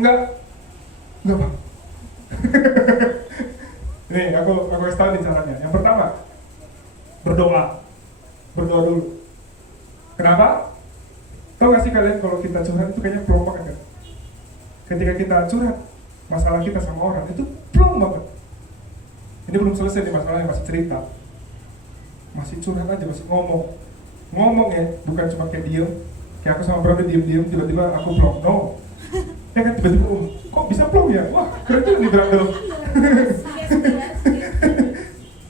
Enggak Bang. Nih, aku kasih tahu nih caranya. Yang pertama, berdoa dulu. Kenapa? Tahu gak sih kalian kalau kita curhat itu kayaknya plong banget kan? Ketika kita curhat masalah kita sama orang itu plong banget. Ini belum selesai nih masalahnya, masih cerita, masih curhat aja, masih ngomong ya, bukan cuma kayak diem. Kayak aku sama Bro diem tiba-tiba aku plong. No, ya kan tiba-tiba kok bisa plong ya? Wah keren tuh nih Brando.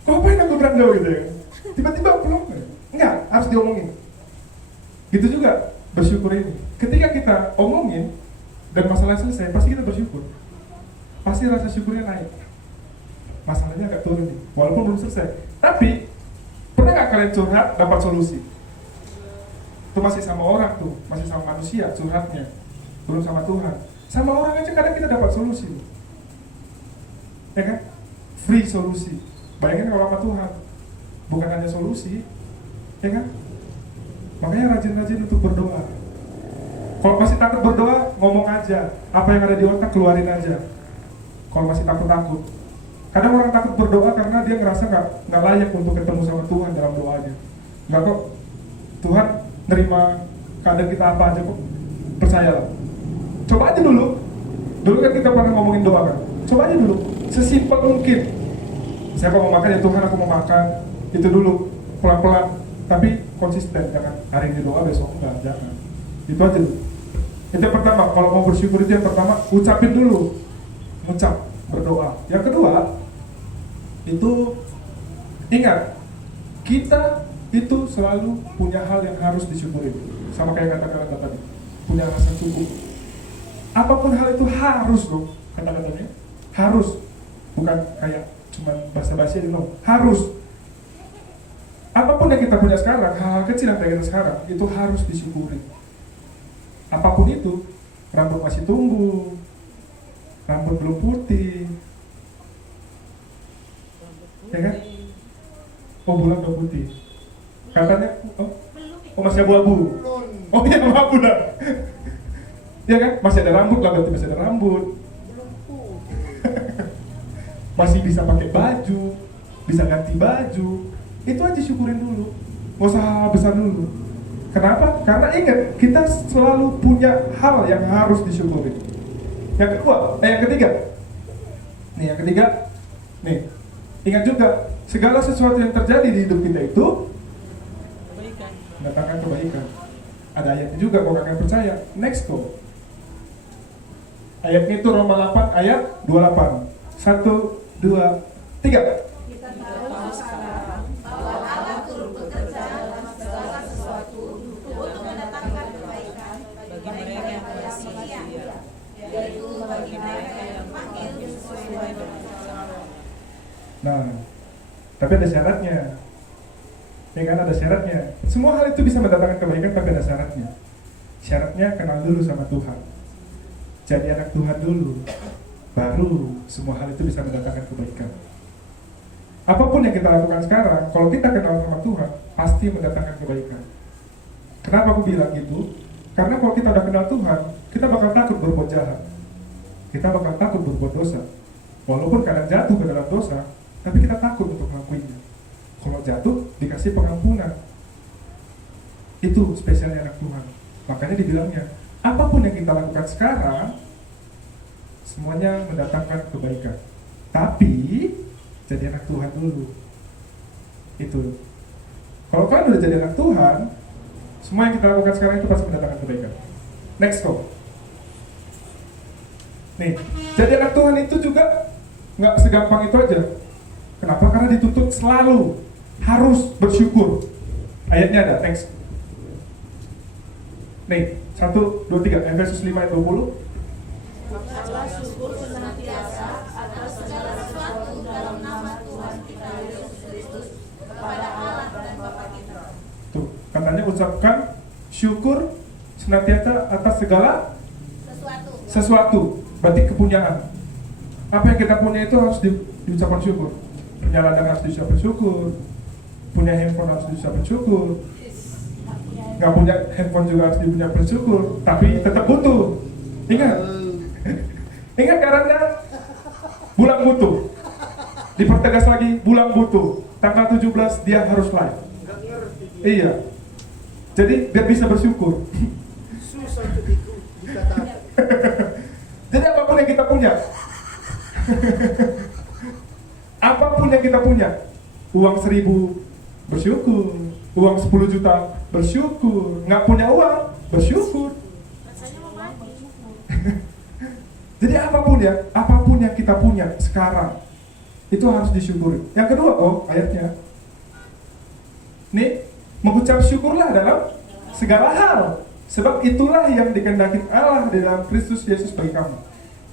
Kok apain aku Brando gitu ya? Tiba-tiba plong. Enggak, harus diomongin. Gitu juga bersyukur ini. Ketika kita omongin dan masalah selesai, pasti kita bersyukur. Pasti rasa syukurnya naik. Masalahnya agak turun nih, walaupun belum selesai. Tapi pernah nggak kalian curhat dapat solusi? Itu masih sama orang tuh, masih sama manusia curhatnya, belum sama Tuhan. Sama orang aja kadang kita dapat solusi, ya kan? Free solusi. Bayangin kalau sama Tuhan, bukan hanya solusi, ya kan? Makanya rajin-rajin untuk berdoa. Kalau masih takut berdoa, ngomong aja. Apa yang ada di otak keluarin aja. Kalau masih takut-takut. Kadang orang takut berdoa karena dia ngerasa nggak layak untuk ketemu sama Tuhan dalam doanya. Nggak kok. Tuhan nerima keadaan kita apa aja kok. Percayalah. Coba aja dulu. Dulu kan kita pernah ngomongin doa kan. Coba aja dulu. Sesimpel mungkin. Saya mau makan ya Tuhan, aku mau makan. Itu dulu. pelan-pelan, tapi konsisten. Jangan hari ini doa, besok enggak, jangan. Itu aja dulu. Itu yang pertama. Kalau mau bersyukur itu yang pertama, ucapin dulu. Ucap, berdoa. Yang kedua, itu ingat, kita itu selalu punya hal yang harus disyukuri. Sama kayak kata-kata tadi, punya rasa cukup. Apapun hal itu harus dong, kata-katanya harus, bukan kayak cuman basa-basi, no, harus. Apapun yang kita punya sekarang, hal-hal kecil yang kita sekarang itu harus disyukuri. Apapun itu, rambut masih tumbuh, rambut belum putih, ya kan? Oh, bulan belum putih. Katanya, oh masih abu-abu. Oh iya, abu-abu lah. Ya kan? Masih ada rambut lah, berarti masih ada rambut. Masih bisa pakai baju, bisa ganti baju. Itu aja syukurin dulu. Nggak usah hal besar dulu. Kenapa? Karena ingat, kita selalu punya hal yang harus disyukuri. Yang ketiga. Yang ketiga, nih, ingat juga, segala sesuatu yang terjadi di hidup kita itu mendatangkan kebaikan. Ada ayatnya juga, kalau kalian percaya. Next go. Ayatnya itu Roma 8 ayat 28. 1, 2, 3. Kita tahu sekarang bahwa Allah turut bekerja dalam segala sesuatu untuk mendatangkan kebaikan bagi mereka yang mengasihi Dia, yaitu bagi mereka yang dipanggil sesuai dengan rencana. Nah, tapi ada syaratnya. Ya kan, ada syaratnya. Semua hal itu bisa mendatangkan kebaikan, tapi ada syaratnya. Syaratnya kenal dulu sama Tuhan. Jadi anak Tuhan dulu. Baru semua hal itu bisa mendatangkan kebaikan. Apapun yang kita lakukan sekarang, kalau kita kenal sama Tuhan, pasti mendatangkan kebaikan. Kenapa aku bilang gitu? Karena kalau kita udah kenal Tuhan, kita bakal takut berbuat jahat. Kita bakal takut berbuat dosa. Walaupun kadang jatuh ke dalam dosa, tapi kita takut untuk melakukannya. Kalau jatuh, dikasih pengampunan. Itu spesialnya anak Tuhan. Makanya dibilangnya, apapun yang kita lakukan sekarang, semuanya mendatangkan kebaikan. Tapi, jadi anak Tuhan dulu. Itu. Kalau kalian udah jadi anak Tuhan, semua yang kita lakukan sekarang itu pasti mendatangkan kebaikan. Next go. Nih, jadi anak Tuhan itu juga nggak segampang itu aja. Kenapa? Karena dituntut selalu harus bersyukur. Ayatnya ada, next. Nih, 1, 2, 3, Efesus 5 ayat 20. Ucaplah syukur senantiasa atas segala sesuatu dalam nama Tuhan kita Yesus Kristus kepada Allah dan Bapa kita. Tuh, katanya ucapkan syukur senantiasa atas segala sesuatu. Berarti kepunyaan. Apa yang kita punya itu harus diucapkan syukur. Punya ladang harus diucapkan syukur. Punya handphone harus diucapkan syukur. Nggak punya handphone juga harus diucapkan syukur. Tapi tetap butuh. Ingat. Ingat karena bulan butuh. Dipertegas lagi, bulan butuh. Tanggal 17 dia harus live. Iya. Jadi biar bisa bersyukur. Susah untuk dikatakan. Jadi apapun yang kita punya, apapun yang kita punya, uang 1.000 bersyukur, uang 10 juta bersyukur, nggak punya uang bersyukur. Jadi apapun yang kita punya sekarang itu harus disyukuri. Yang kedua, ayatnya, nih, mengucap syukurlah dalam segala hal. Sebab itulah yang dikehendaki Allah di dalam Kristus Yesus bagi kamu.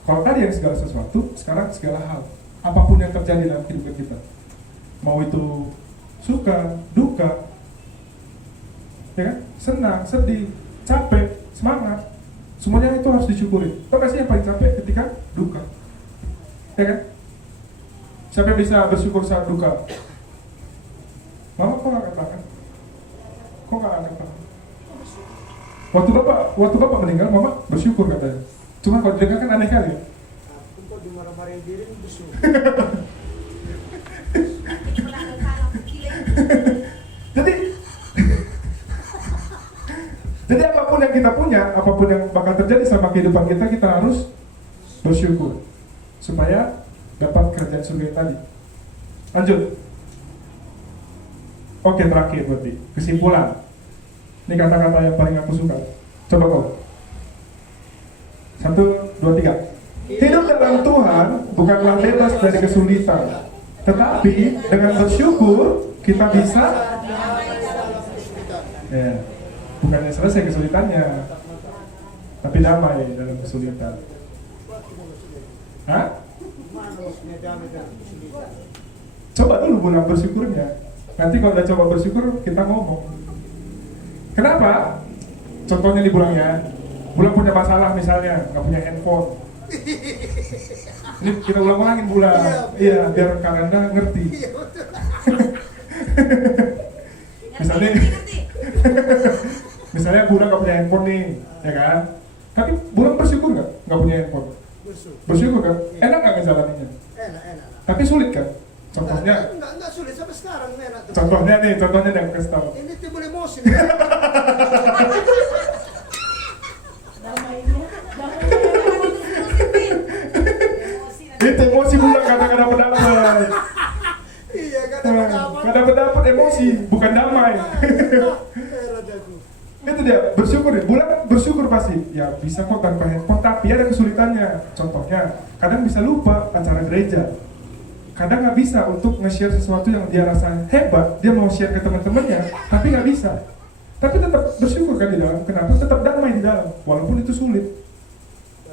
Kalau tadi yang segala sesuatu, sekarang segala hal. Apapun yang terjadi dalam kehidupan kita. Mau itu suka, duka, ya kan? Senang, sedih, capek, semangat. Semuanya itu harus disyukuri. Tahu gak sih yang paling capek ketika duka? Ya kan? Siapa yang bisa bersyukur saat duka? Mama kok gak angkat tangan? Kok gak angkat tangan? Waktu bapak meninggal, mama bersyukur katanya. Cuma kalau didengar kan aneh kali. Aku kok dimarah-marahin diri bersyukur. Jadi apapun yang kita punya, apapun yang bakal terjadi sama kehidupan kita, kita harus bersyukur supaya dapat kerjaan surga yang tadi. Lanjut. Oke, terakhir berarti kesimpulan. Ini kata-kata yang paling aku suka. Coba kau. 1, 2, 3. Hidup dalam Tuhan bukanlah bebas dari kesulitan, tetapi dengan bersyukur kita bisa. Ya, bukannya selesai kesulitannya, tapi damai dalam kesulitan. Hah? Coba dulu bulan bersyukurnya. Nanti kalau udah coba bersyukur, kita ngomong. Kenapa? Contohnya di bulangnya, bulan punya masalah misalnya, nggak punya handphone. Ini kita ulang-ulangin bulan, iya, biar Karanda ngerti. Misalnya, misalnya bulan nggak punya handphone nih, ya kan? Tapi bulan bersyukur nggak punya handphone? Bersyukur kan? Enak nggak ngejalaninnya? Enak. Tapi sulit kan? Contohnya, Enggak sulit sampai sekarang enak. contohnya yang kasih tahu. Ini timbul emosi. Itu emosi bulan kadang-kadang dapat. Iya, kadang dapat emosi, bukan damai. Itu dia, bersyukur ya. Bulan bersyukur pasti. Ya bisa kok tanpa handphone, tapi ada kesulitannya. Contohnya, kadang bisa lupa acara gereja. Kadang nggak bisa untuk nge-share sesuatu yang dia rasa hebat, dia mau share ke teman-temannya, tapi nggak bisa. Tapi tetap bersyukur kan di dalam. Kenapa? Tetap damai di dalam, walaupun itu sulit.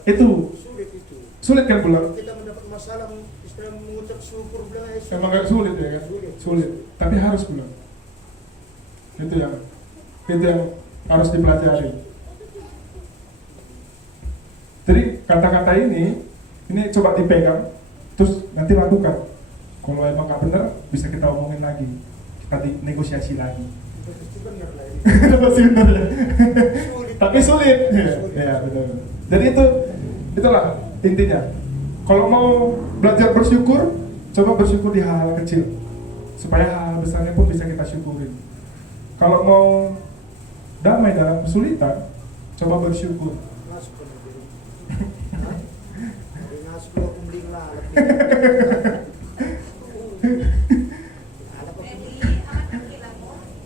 Itu sulit kan bulan? Kita mendapat masalah, istilah mengucap syukur bilang Emang nggak sulit ya kan? Sulit, tapi harus bulan. Itu yang harus dipelajari. Jadi kata-kata ini coba dipegang, terus nanti lakukan. Kalau emang nggak benar, bisa kita omongin lagi, kita negosiasi lagi. Pasti benar ya. Tapi sulit. Ya benar. Jadi itulah intinya. Kalau mau belajar bersyukur, coba bersyukur di hal-hal kecil, supaya hal-hal besarnya pun bisa kita syukurin. Kalau mau damai dalam kesulitan, coba bersyukur.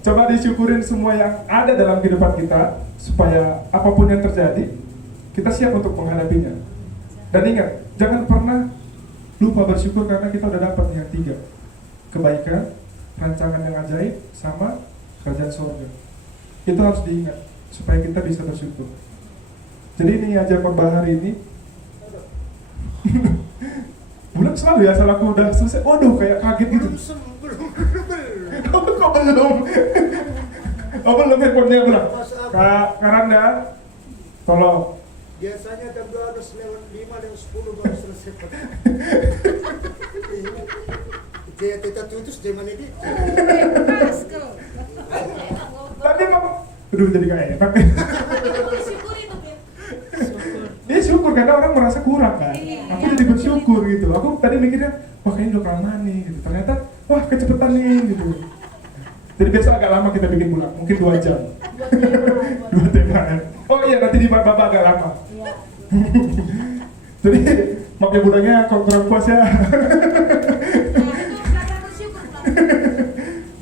Coba disyukurin semua yang ada dalam kehidupan kita, supaya apapun yang terjadi, kita siap untuk menghadapinya. Dan ingat, jangan pernah lupa bersyukur karena kita udah dapat yang 3. Kebaikan, rancangan yang ajaib, sama kerajaan surga. Itu harus diingat, supaya kita bisa bersyukur. Jadi ini aja khotbah hari ini. Bulan selalu ya, asal aku udah selesai, waduh kayak kaget gitu. Kok belum? Oh belum handphonenya belum? Kak Karanda, tolong. Biasanya jam 12 lewat 5 dan 10 baru selesai. Kita tutus zaman ini. Tadi mau, aduh jadi gak enak. Dia syukur karena orang merasa kurang kan. Aku jadi bersyukur gitu. Aku tadi mikirnya, wah kayaknya udah kelamaan nih gitu. Ternyata, wah kecepetan nih gitu. Jadi biasa agak lama kita bikin bulan, mungkin 2 jam. 2 tema. Oh iya, nanti di Baba agak lama. Jadi maaf ya bulannya kalau kurang puas ya.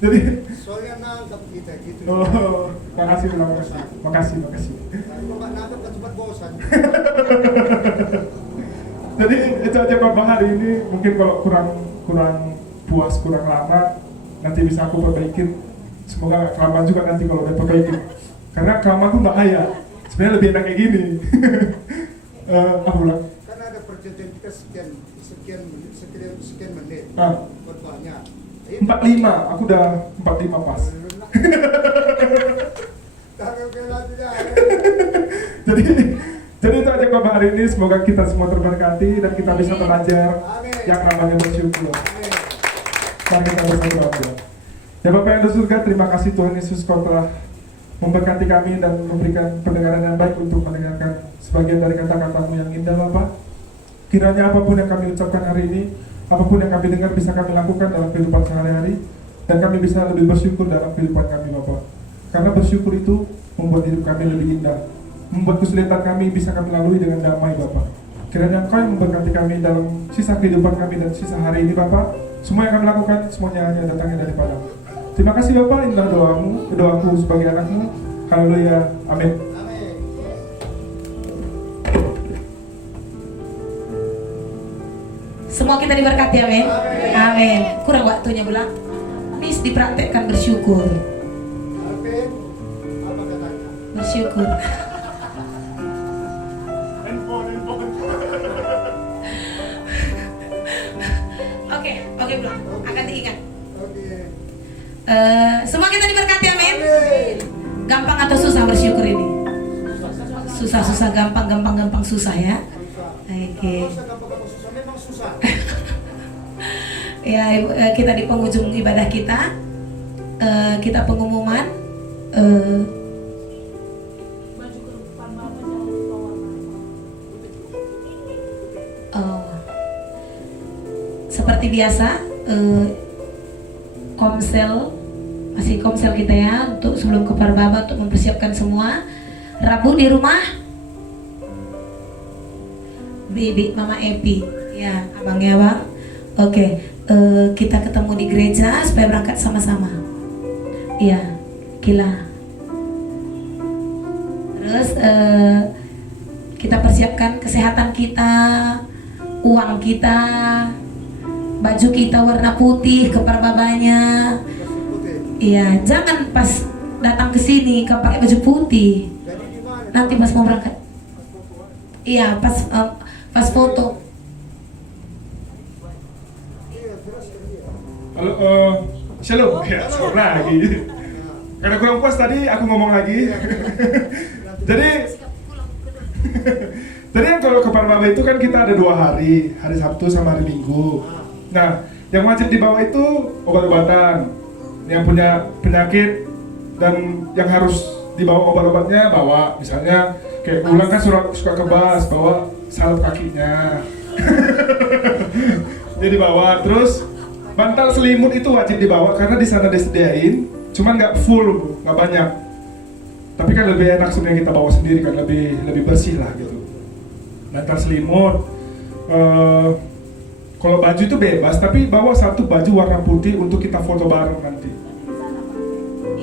Jadi Soalnya nangkap kita gitu. oh, makasih. Makasih. Kalau nggak nangkap kan cepat bosan. Jadi itu aja khotbah hari ini. Mungkin kalau kurang puas, kurang lama, nanti bisa aku perbaikin. Semoga gak kelamaan juga nanti kalau udah perbaikin. Karena kelamaan tuh bahaya. Sebenarnya lebih enak kayak gini. Aku ulang. Karena ada perjanjian kita sekian menit. Khotbahnya. 45, aku udah 45 pas. Jadi itu aja khotbah hari ini. Semoga kita semua terberkati dan kita bisa belajar yang namanya bersyukur. Mari kita bersatu. Ya Bapak yang di surga, terima kasih Tuhan Yesus, Kau telah memberkati kami dan memberikan pendengaran yang baik untuk mendengarkan sebagian dari kata-katamu yang indah Bapak. Kiranya apapun yang kami ucapkan hari ini, apapun yang kami dengar bisa kami lakukan dalam kehidupan sehari-hari, dan kami bisa lebih bersyukur dalam kehidupan kami Bapak. Karena bersyukur itu membuat hidup kami lebih indah, membuat kesulitan kami bisa kami lalui dengan damai Bapak. Kiranya Engkau yang memberkati kami dalam sisa kehidupan kami dan sisa hari ini Bapak. Semua yang kami lakukan, semuanya hanya datangnya daripada-Mu. Terima kasih Bapak, inilah doaku sebagai anakmu. Haleluya, amin. Amin. Semua kita diberkati, amin. Amin. Kurang waktunya bilang. Nis dipraktekkan bersyukur. Alvin, apa katanya? Bersyukur. Handphone. Oke belum. Akan diingat. Oke. Semua kita diberkati, amin. Amin. Gampang atau susah bersyukur ini? Susah, gampang susah ya. Susah. Oke. Susah, gampang susah, memang susah. Ya, kita di penghujung ibadah kita. Kita pengumuman. Baju kerupan Bapak jangan lupa warna. Seperti biasa, masih komsel kita ya untuk sebelum ke Parbaba untuk mempersiapkan semua. Rabu di rumah Bibi Mama Epi, ya abangnya bang. Oke, kita ketemu di gereja supaya berangkat sama-sama. Iya, gila. Terus kita persiapkan kesehatan kita, uang kita, baju kita warna putih ke Parbabanya. Putih. Iya, jangan pas datang ke sini kau pakai baju putih. Jadi di mana? Nanti pas mau berangkat. Iya, pas foto. Iya, terus dia. Halo, shalom. Ya, shalom lagi. Karena kurang puas tadi, aku ngomong lagi. Jadi kalau ke Parbaba itu kan kita ada 2 hari, hari Sabtu sama hari Minggu. Nah, yang wajib dibawa itu obat-obatan. Yang punya penyakit dan yang harus dibawa obat-obatnya bawa. Misalnya kayak pulang kan suka kebas, bawa salep kakinya. Jadi bawa. Terus bantal selimut itu wajib dibawa karena di sana disediain, cuman nggak full, nggak banyak. Tapi kan lebih enak sebenarnya kita bawa sendiri kan, lebih bersih lah gitu. Bantal selimut. Kalau baju itu bebas, tapi bawa satu baju warna putih untuk kita foto bareng nanti.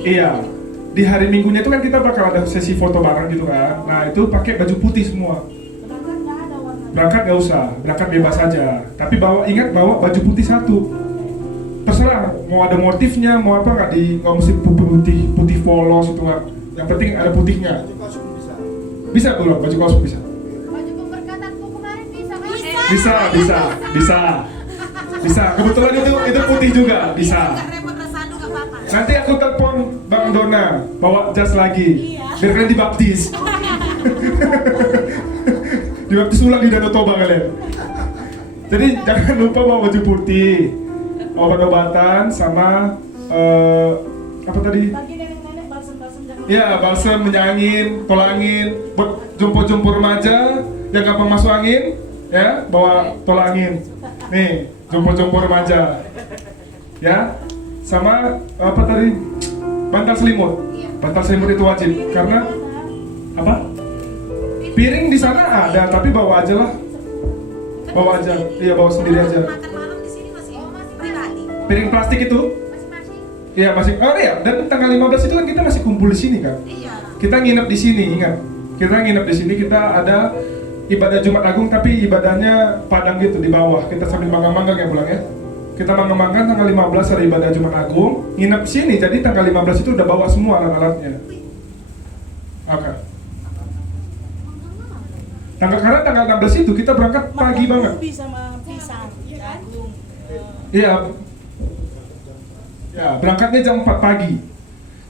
Iya, di hari Minggunya itu kan kita bakal ada sesi foto bareng gitu kan. Nah itu pakai baju putih semua. Berangkat nggak ada warna. Berangkat nggak usah, berangkat bebas aja. Tapi ingat bawa baju putih satu. Terserah mau ada motifnya, mau apa nggak mesti putih polos itu nggak. Yang penting ada putihnya. Baju kostum bisa. Bisa belum baju kostum bisa? Baju pemberkatanku kemarin bisa kan? Bisa. Kebetulan itu putih juga, bisa. Nanti aku telepon Bang Dona, bawa jas lagi, biar kalian dibaptis. Dibaptis ulang di Danau Toba kalian. Jadi jangan lupa bawa baju putih, obat-obatan sama apa tadi? Bagi nenek-nenek balsem-balsem jangan. Iya, balsem, menyangin, tolangin, buat jompo-jompo remaja yang gampang masuk angin, ya, bawa tolangin. Nih, jompo-jompo remaja. Ya. Sama apa tadi? Bantal selimut. Bantal selimut itu wajib karena apa? Piring di sana ada, tapi bawa aja lah. Bawa aja. Iya, bawa sendiri aja. Makan malam di sini masih pribadi. Piring plastik itu? Masing-masing. Iya, masih. Oh iya, dan tanggal 15 itu kan kita masih kumpul di sini kan? Iya. Kita nginep di sini, ingat. Kita nginep di sini, kita ada ibadah Jumat Agung tapi ibadahnya padang gitu di bawah. Kita sambil manggang-manggang ya pulang ya. Kita manggang-manggang tanggal 15 hari ibadah Jumat Agung, nginep sini. Jadi tanggal 15 itu udah bawa semua alat-alatnya. Oke. Karena tanggal 16 itu kita berangkat pagi banget. Sama pisang, jagung. Iya. Ya, berangkatnya jam 4 pagi.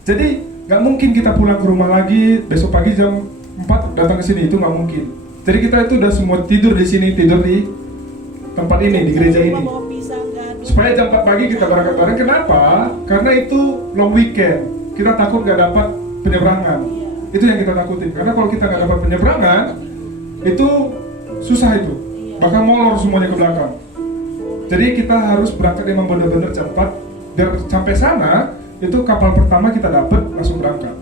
Jadi nggak mungkin kita pulang ke rumah lagi besok pagi jam 4 datang ke sini, itu nggak mungkin. Jadi kita itu udah semua tidur di sini, tidur di tempat ini, di gereja ini. Supaya jam 4 pagi kita berangkat bareng. Kenapa? Karena itu long weekend. Kita takut nggak dapat penyeberangan. Itu yang kita takutin. Karena kalau kita nggak dapat penyeberangan, itu susah itu. Bahkan molor semuanya ke belakang. Jadi kita harus berangkat memang benar-benar cepat. Biar sampai sana, itu kapal pertama kita dapat langsung berangkat.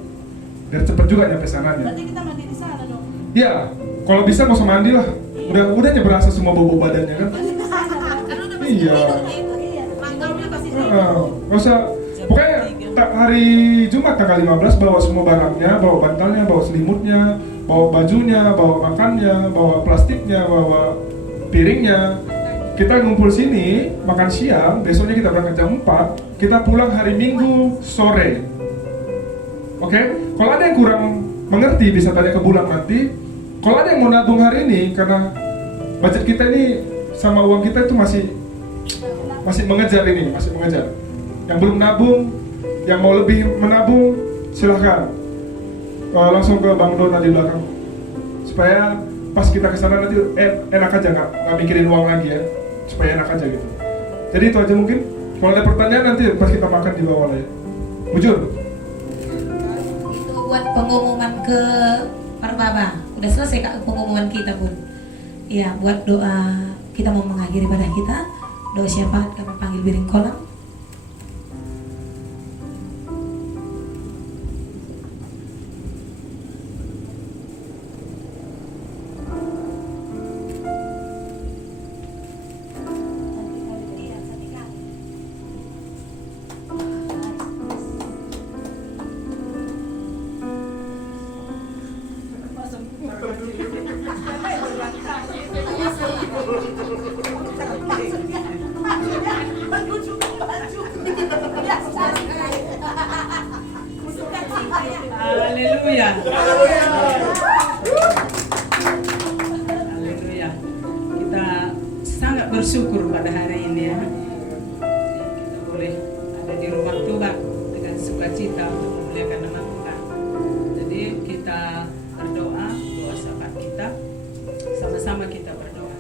Biar cepat juga nyampe sananya. Berarti kita mandi di sana dong? Iya, kalau bisa nggak usah mandi lah. Udah aja berasa semua bau badannya kan. Karena udah pasti Iya. tidur itu. Manggalnya pasti tidur. Nggak usah. Pokoknya hari Jumat tanggal 15 bawa semua barangnya, bawa bantalnya, bawa selimutnya, bawa bajunya, bawa makannya, bawa plastiknya, bawa piringnya. Kita ngumpul sini, makan siang, besoknya kita berangkat jam 4, kita pulang hari Minggu sore. Oke? Kalau ada yang kurang mengerti bisa tanya ke Bulan nanti. Kalau ada yang mau nabung hari ini, karena budget kita ini sama uang kita itu masih mengejar ini, masih mengejar. Yang belum nabung, yang mau lebih menabung, silahkan langsung ke Bang Dona di belakang, supaya pas kita kesana nanti enak aja, nggak mikirin uang lagi ya, supaya enak aja gitu. Jadi itu aja mungkin. Kalau ada pertanyaan nanti pas kita makan di bawah lah ya. Bujur. Itu buat pengumuman ke Perbaba. Udah selesai Kak pengumuman kita pun. Iya, buat doa kita mau mengakhiri ibadah kita. Doa syafaat kami panggil Biring Kolam. Haleluya. Haleluya. Kita sangat bersyukur pada hari ini ya. Kita boleh ada di rumah Tuhan dengan sukacita untuk memuliakan nama Tuhan. Jadi kita berdoa, doa syafaat kita. Sama-sama kita berdoa.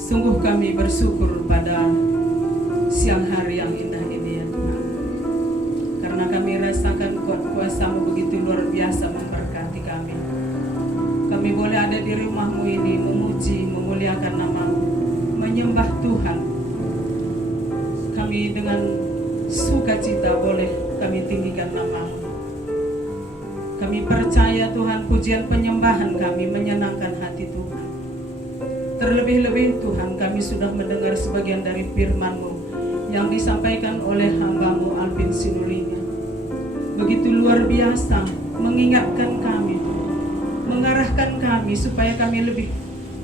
Sungguh kami bersyukur pada siang hari yang indah ini ya Tuhan. Karena kami rasakan kuasa-Mu begitu luar biasa memberkati kami. Kami boleh ada di rumah-Mu ini memuji, memuliakan nama-Mu, menyembah Tuhan. Kami dengan sukacita boleh kami tinggikan nama-Mu. Kami percaya Tuhan pujian penyembahan kami menyenangkan hati Tuhan. Terlebih-lebih Tuhan kami sudah mendengar sebagian dari firman-Mu yang disampaikan oleh hamba-Mu Alvin Sinulinga. Begitu luar biasa mengingatkan kami, mengarahkan kami supaya kami lebih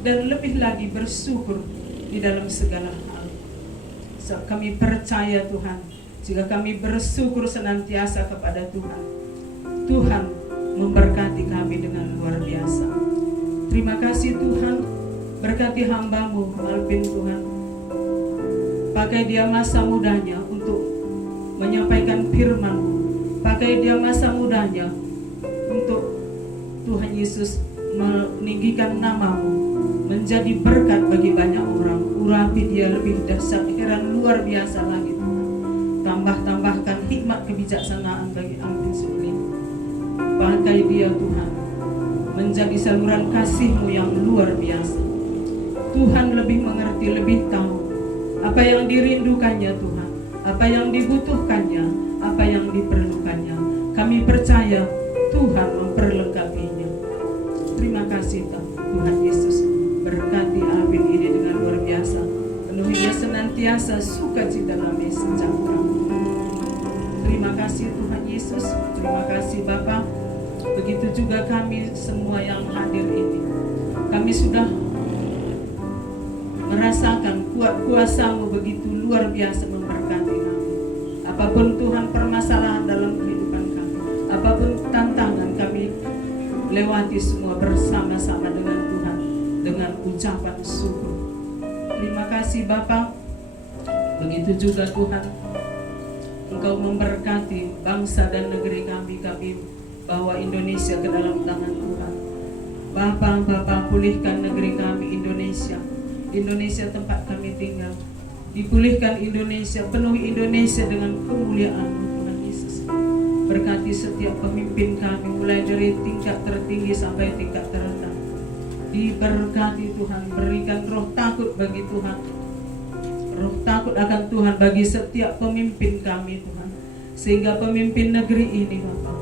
dan lebih lagi bersyukur di dalam segala hal. So, kami percaya Tuhan, jika kami bersyukur senantiasa kepada Tuhan, Tuhan memberkati kami dengan luar biasa. Terima kasih Tuhan, berkati hamba-Mu Alvin Tuhan. Pakai dia masa mudanya untuk menyampaikan firman-Mu. Pakai dia masa mudanya untuk Tuhan Yesus meninggikan nama-Mu, menjadi berkat bagi banyak orang. Urapi dia lebih dahsyat, heran luar biasa lagi Tuhan. Tambahkan hikmat kebijaksanaan bagi Alvin Suling. Pakai dia Tuhan menjadi saluran kasih-Mu yang luar biasa. Tuhan lebih mengerti, lebih tahu apa yang dirindukannya Tuhan, apa yang dibutuhkannya, apa yang diperlukannya. Kami percaya Tuhan memperlengkapinya. Terima kasih Tuhan Yesus, berkati Alvin ini dengan luar biasa. Penuhi dia senantiasa sukacita damai sejahtera. Terima kasih Tuhan Yesus, terima kasih Bapa. Begitu juga kami semua yang hadir ini. Kami sudah merasakan kuasa-Mu begitu luar biasa memberkati kami. Apapun Tuhan permasalahan dalam kehidupan kami, apapun tantangan kami lewati semua bersama-sama dengan Tuhan dengan ucapan syukur. Terima kasih Bapa. Begitu juga Tuhan, Engkau memberkati bangsa dan negeri kami bawa Indonesia ke dalam tangan Tuhan. Bapa, pulihkan negeri kami Indonesia tempat kami tinggal. Dipulihkan Indonesia, penuhi Indonesia dengan kemuliaan-Mu Tuhan Yesus. Berkati setiap pemimpin kami mulai dari tingkat tertinggi sampai tingkat terendah. Diberkati Tuhan, berikan roh takut bagi Tuhan, roh takut akan Tuhan bagi setiap pemimpin kami Tuhan, sehingga pemimpin negeri ini Bapak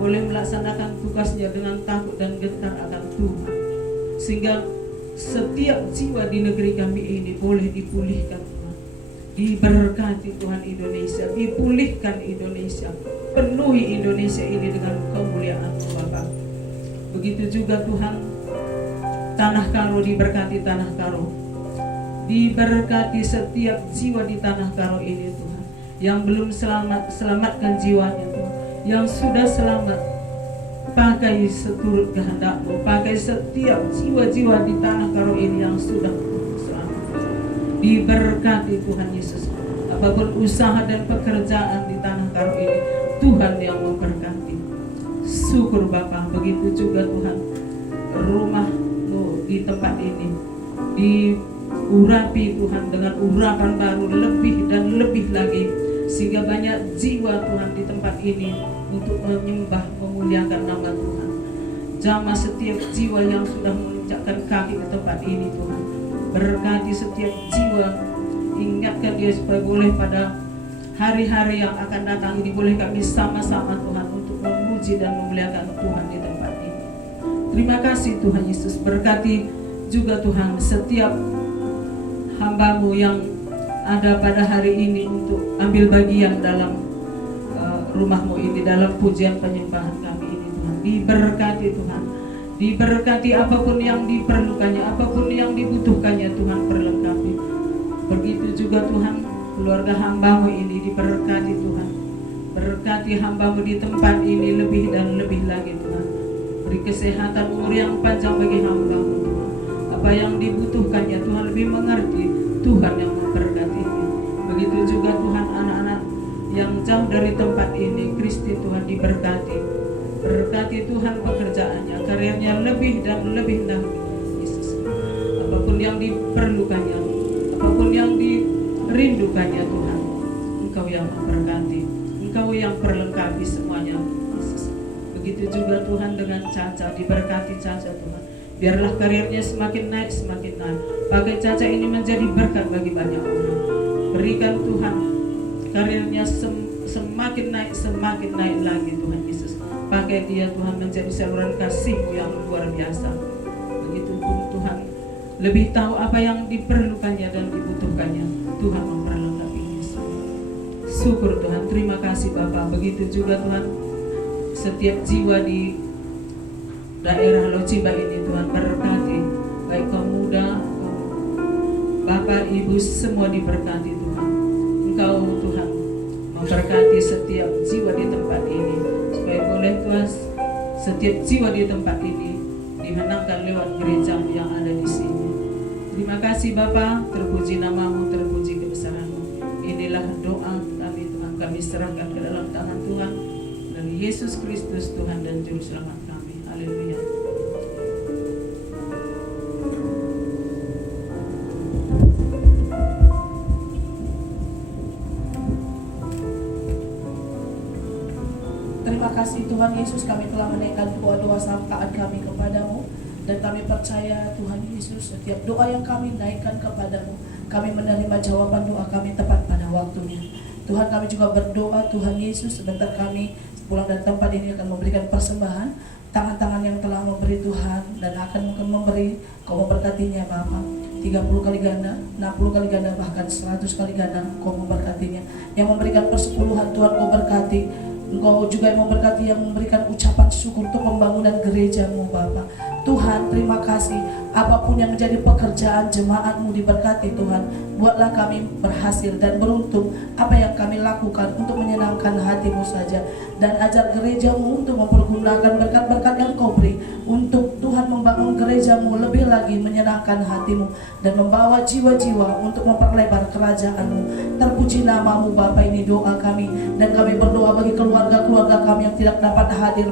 boleh melaksanakan tugasnya dengan takut dan gentar akan Tuhan, sehingga setiap jiwa di negeri kami ini boleh dipulihkan Tuhan. Diberkati Tuhan Indonesia, dipulihkan Indonesia, penuhi Indonesia ini dengan kemuliaan-Mu Bapa. Begitu juga Tuhan, Tanah Karo, diberkati Tanah Karo, diberkati setiap jiwa di Tanah Karo ini Tuhan, yang belum selamat, selamatkan jiwanya Tuhan, yang sudah selamat, pakai seturut kehendak-Mu, pakai setiap jiwa-jiwa di Tanah Karo ini yang sudah selamat. Diberkati Tuhan Yesus. Apapun usaha dan pekerjaan di Tanah Karo ini, Tuhan yang memberkati. Syukur Bapa. Begitu juga Tuhan, rumah-Mu di tempat ini diurapi Tuhan dengan urapan baru lebih dan lebih lagi, sehingga banyak jiwa Tuhan di tempat ini untuk menyembah, memuliakan nama Tuhan. Jamah setiap jiwa yang sudah menginjakkan kaki ke tempat ini Tuhan. Berkati setiap jiwa, ingatkan dia supaya boleh pada hari-hari yang akan datang ini boleh kami sama-sama Tuhan untuk memuji dan memuliakan Tuhan di tempat ini. Terima kasih Tuhan Yesus. Berkati juga Tuhan setiap hamba-Mu yang ada pada hari ini untuk ambil bagian dalam rumah-Mu ini, dalam pujian penyembahan kami ini Tuhan. Diberkati Tuhan, diberkati apapun yang diperlukannya, apapun yang dibutuhkannya Tuhan perlengkapi. Begitu juga Tuhan, keluarga hamba-Mu ini diberkati Tuhan. Berkati hamba-Mu di tempat ini lebih dan lebih lagi Tuhan. Beri kesehatan, umur yang panjang bagi hamba-Mu Tuhan. Apa yang dibutuhkannya Tuhan lebih mengerti, Tuhan yang memberkatinya. Begitu juga Tuhan, anak-anak yang jauh dari tempat ini, Kristi Tuhan diberkati. Berkati Tuhan pekerjaannya, karirnya lebih dan lebih lagi Yesus. Apapun yang diperlukannya, apapun yang dirindukannya Tuhan, Engkau yang memberkati, Engkau yang perlengkapi semuanya Yesus. Begitu juga Tuhan dengan Caca, diberkati Caca Tuhan. Biarlah karirnya semakin naik, semakin naik. Pakai Caca ini menjadi berkat bagi banyak orang. Berikan Tuhan karirnya semakin naik lagi Tuhan Yesus. Pakai dia Tuhan menjadi saluran kasih-Mu yang luar biasa. Begitupun Tuhan lebih tahu apa yang diperlukannya dan dibutuhkannya, Tuhan memperlengkapinya semua. Syukur Tuhan, terima kasih Bapa. Begitu juga Tuhan, setiap jiwa di daerah Locimba ini Tuhan berkati, baik kaum muda, Bapak, Ibu, semua diberkati Tuhan. Engkau Tuhan memberkati setiap jiwa di tempat ini, supaya boleh Tuhan setiap jiwa di tempat ini dimenangkan lewat gereja-Mu yang ada di sini. Terima kasih Bapa, terpuji nama-Mu, terpuji kebesaran-Mu. Inilah doa kami Tuhan, kami serahkan ke dalam tangan Tuhan, dari Yesus Kristus Tuhan dan Juru Selamat kami. Haleluya. Terima kasih Tuhan Yesus, kami telah menaikkan doa-doa sangkaan kami kepadamu, dan kami percaya Tuhan Yesus, setiap doa yang kami naikkan kepadamu, kami menerima jawaban doa kami tepat pada waktunya. Tuhan, kami juga berdoa Tuhan Yesus, sebentar kami pulang dari tempat ini akan memberikan persembahan. Tangan-tangan yang telah memberi Tuhan dan akan mungkin memberi, Kau memberkatinya Bapa, 30 kali ganda, 60 kali ganda, bahkan 100 kali ganda Kau memberkatinya. Yang memberikan persepuluhan Tuhan Kau berkati. Engkau juga yang memberkati, yang memberikan ucapan syukur untuk pembangunan gereja-Mu Bapa. Tuhan, terima kasih. Apapun yang menjadi pekerjaan jemaat-Mu diberkati Tuhan. Buatlah kami berhasil dan beruntung apa yang kami lakukan untuk menyenangkan hati-Mu saja. Dan ajar gereja-Mu untuk mempergunakan berkat-berkat yang Kau beri untuk Tuhan membangun gereja-Mu lebih lagi menyenangkan hati-Mu dan membawa jiwa-jiwa untuk memperlebar kerajaan-Mu. Terpuji nama-Mu Bapa, ini doa kami, dan kami berdoa bagi keluarga-keluarga kami yang tidak dapat hadir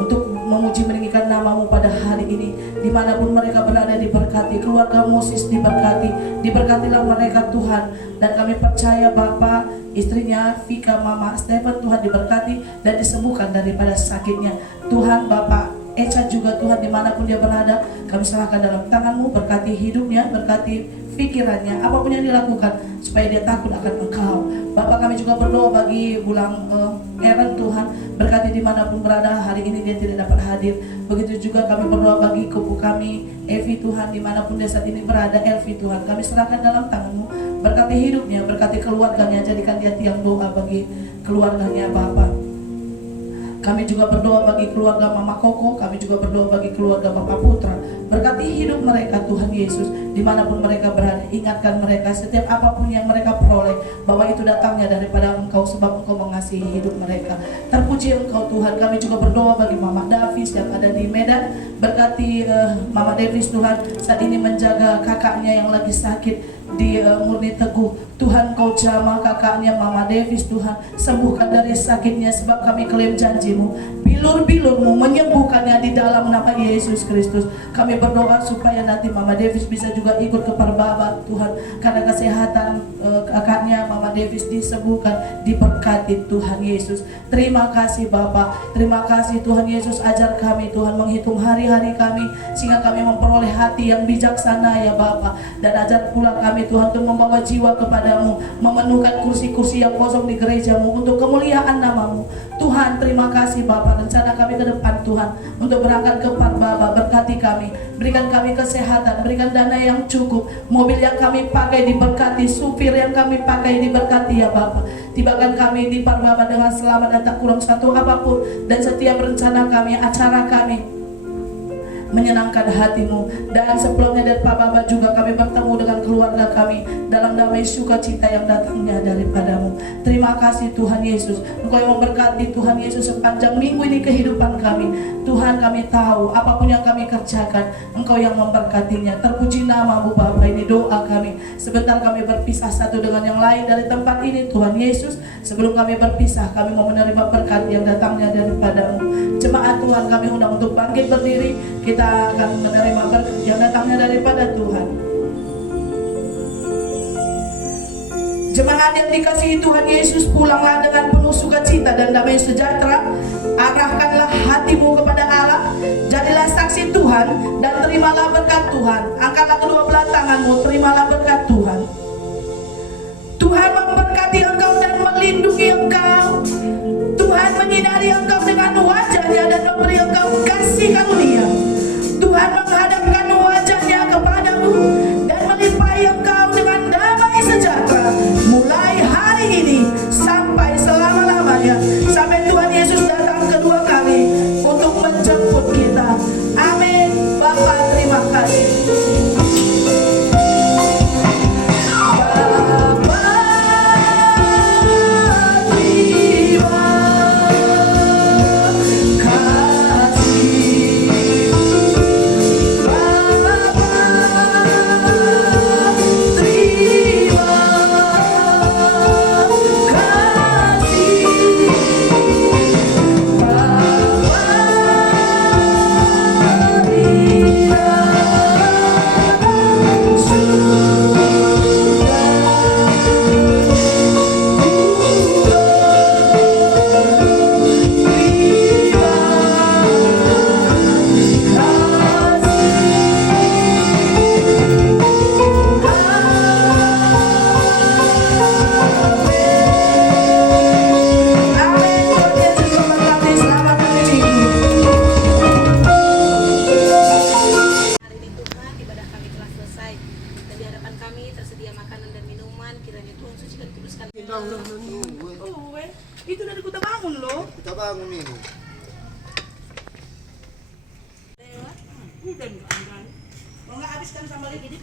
untuk memuji meninggikan nama-Mu pada hari ini. Dimanapun mereka berada diberkati, keluarga Moses diberkati, diberkatilah mereka Tuhan. Dan kami percaya Bapa, istrinya Vika, Mama Stephen Tuhan diberkati dan disembuhkan daripada sakitnya. Tuhan, Bapak Echa juga Tuhan, dimanapun dia berada, kami serahkan dalam tangan-Mu. Berkati hidupnya, berkati pikirannya, apapun yang dilakukan, supaya dia takut akan Engkau. Bapak, kami juga berdoa bagi Bulang Aaron Tuhan, berkati dimanapun berada, hari ini dia tidak dapat hadir. Begitu juga kami berdoa bagi kupu kami Evi Tuhan, dimanapun dia saat ini berada. Elvi Tuhan, kami serahkan dalam tangan-Mu. Berkati hidupnya, berkati keluarganya, jadikan dia tiang doa bagi keluarganya Bapak. Kami juga berdoa bagi keluarga Mama Koko, kami juga berdoa bagi keluarga Bapak Putra. Berkati hidup mereka Tuhan Yesus, dimanapun mereka berada. Ingatkan mereka setiap apapun yang mereka peroleh, bahwa itu datangnya daripada Engkau, sebab Engkau mengasihi hidup mereka. Terpuji Engkau Tuhan. Kami juga berdoa bagi Mama Davis yang ada di Medan. Berkati Mama Davis Tuhan, saat ini menjaga kakaknya yang lagi sakit di Murni Teguh. Tuhan, Kau jamah kakaknya Mama Davis Tuhan, sembuhkan dari sakitnya, sebab kami klaim janji-Mu, bilur-bilur-Mu menyembuhkannya di dalam nama Yesus Kristus. Kami berdoa supaya nanti Mama Davis bisa juga ikut ke Parbaba Tuhan, karena kesehatan kakaknya Mama Davis disembuhkan, diberkati Tuhan Yesus. Terima kasih Bapak, terima kasih Tuhan Yesus. Ajar kami Tuhan menghitung hari-hari kami, sehingga kami memperoleh hati yang bijaksana ya Bapak. Dan ajar pula kami Tuhan untuk membawa jiwa kepada-Mu, memenuhkan kursi-kursi yang kosong di gereja-Mu untuk kemuliaan nama-Mu. Tuhan, terima kasih Bapak. Rencana kami ke depan Tuhan untuk berangkat ke Parbaba, berkati kami, berikan kami kesehatan, berikan dana yang cukup, mobil yang kami pakai diberkati, supir yang kami pakai diberkati ya Bapak. Tibakan kami di Parbaba dengan selamat dan tak kurang satu apapun, dan setiap rencana kami, acara kami menyenangkan hati-Mu. Dan sebelumnya dari Parbaba juga kami bertemu dengan keluarga kami dalam damai sukacita yang datangnya daripada-Mu. Terima kasih Tuhan Yesus, Engkau yang memberkati Tuhan Yesus sepanjang minggu ini kehidupan kami. Tuhan, kami tahu apapun yang kami kerjakan, Engkau yang memberkatinya. Terpuji nama-Mu Bapa. Ini doa kami. Sebentar kami berpisah satu dengan yang lain dari tempat ini Tuhan Yesus. Sebelum kami berpisah, kami mau menerima berkat yang datangnya daripada-Mu. Jemaat Tuhan, kami undang untuk bangkit berdiri. Kita akan menerima berkat yang datangnya daripada Tuhan. Jemaat yang dikasihi Tuhan Yesus, pulanglah dengan penuh sukacita dan damai sejahtera. Arahkanlah hatimu kepada Allah, jadilah saksi Tuhan, dan terimalah berkat Tuhan. Angkatlah kedua belah tanganmu, terimalah berkat Tuhan. Tuhan memberkati engkau dan melindungi engkau. Tuhan menyinari engkau dengan wajahnya dan memberi engkau kasih karunia. Tuhan menghadapkan wajahnya kepadamu dan melimpahi engkau dengan damai sejahtera, mulai hari ini sampai selama-lamanya, sampai Tuhan Yesus datang kedua kali untuk menjemput kita. Amin. Bapa, terima kasih. Itu dari kita bangun loh. Kita bangun ini. Udah nih, mau nggak habiskan sambal ini?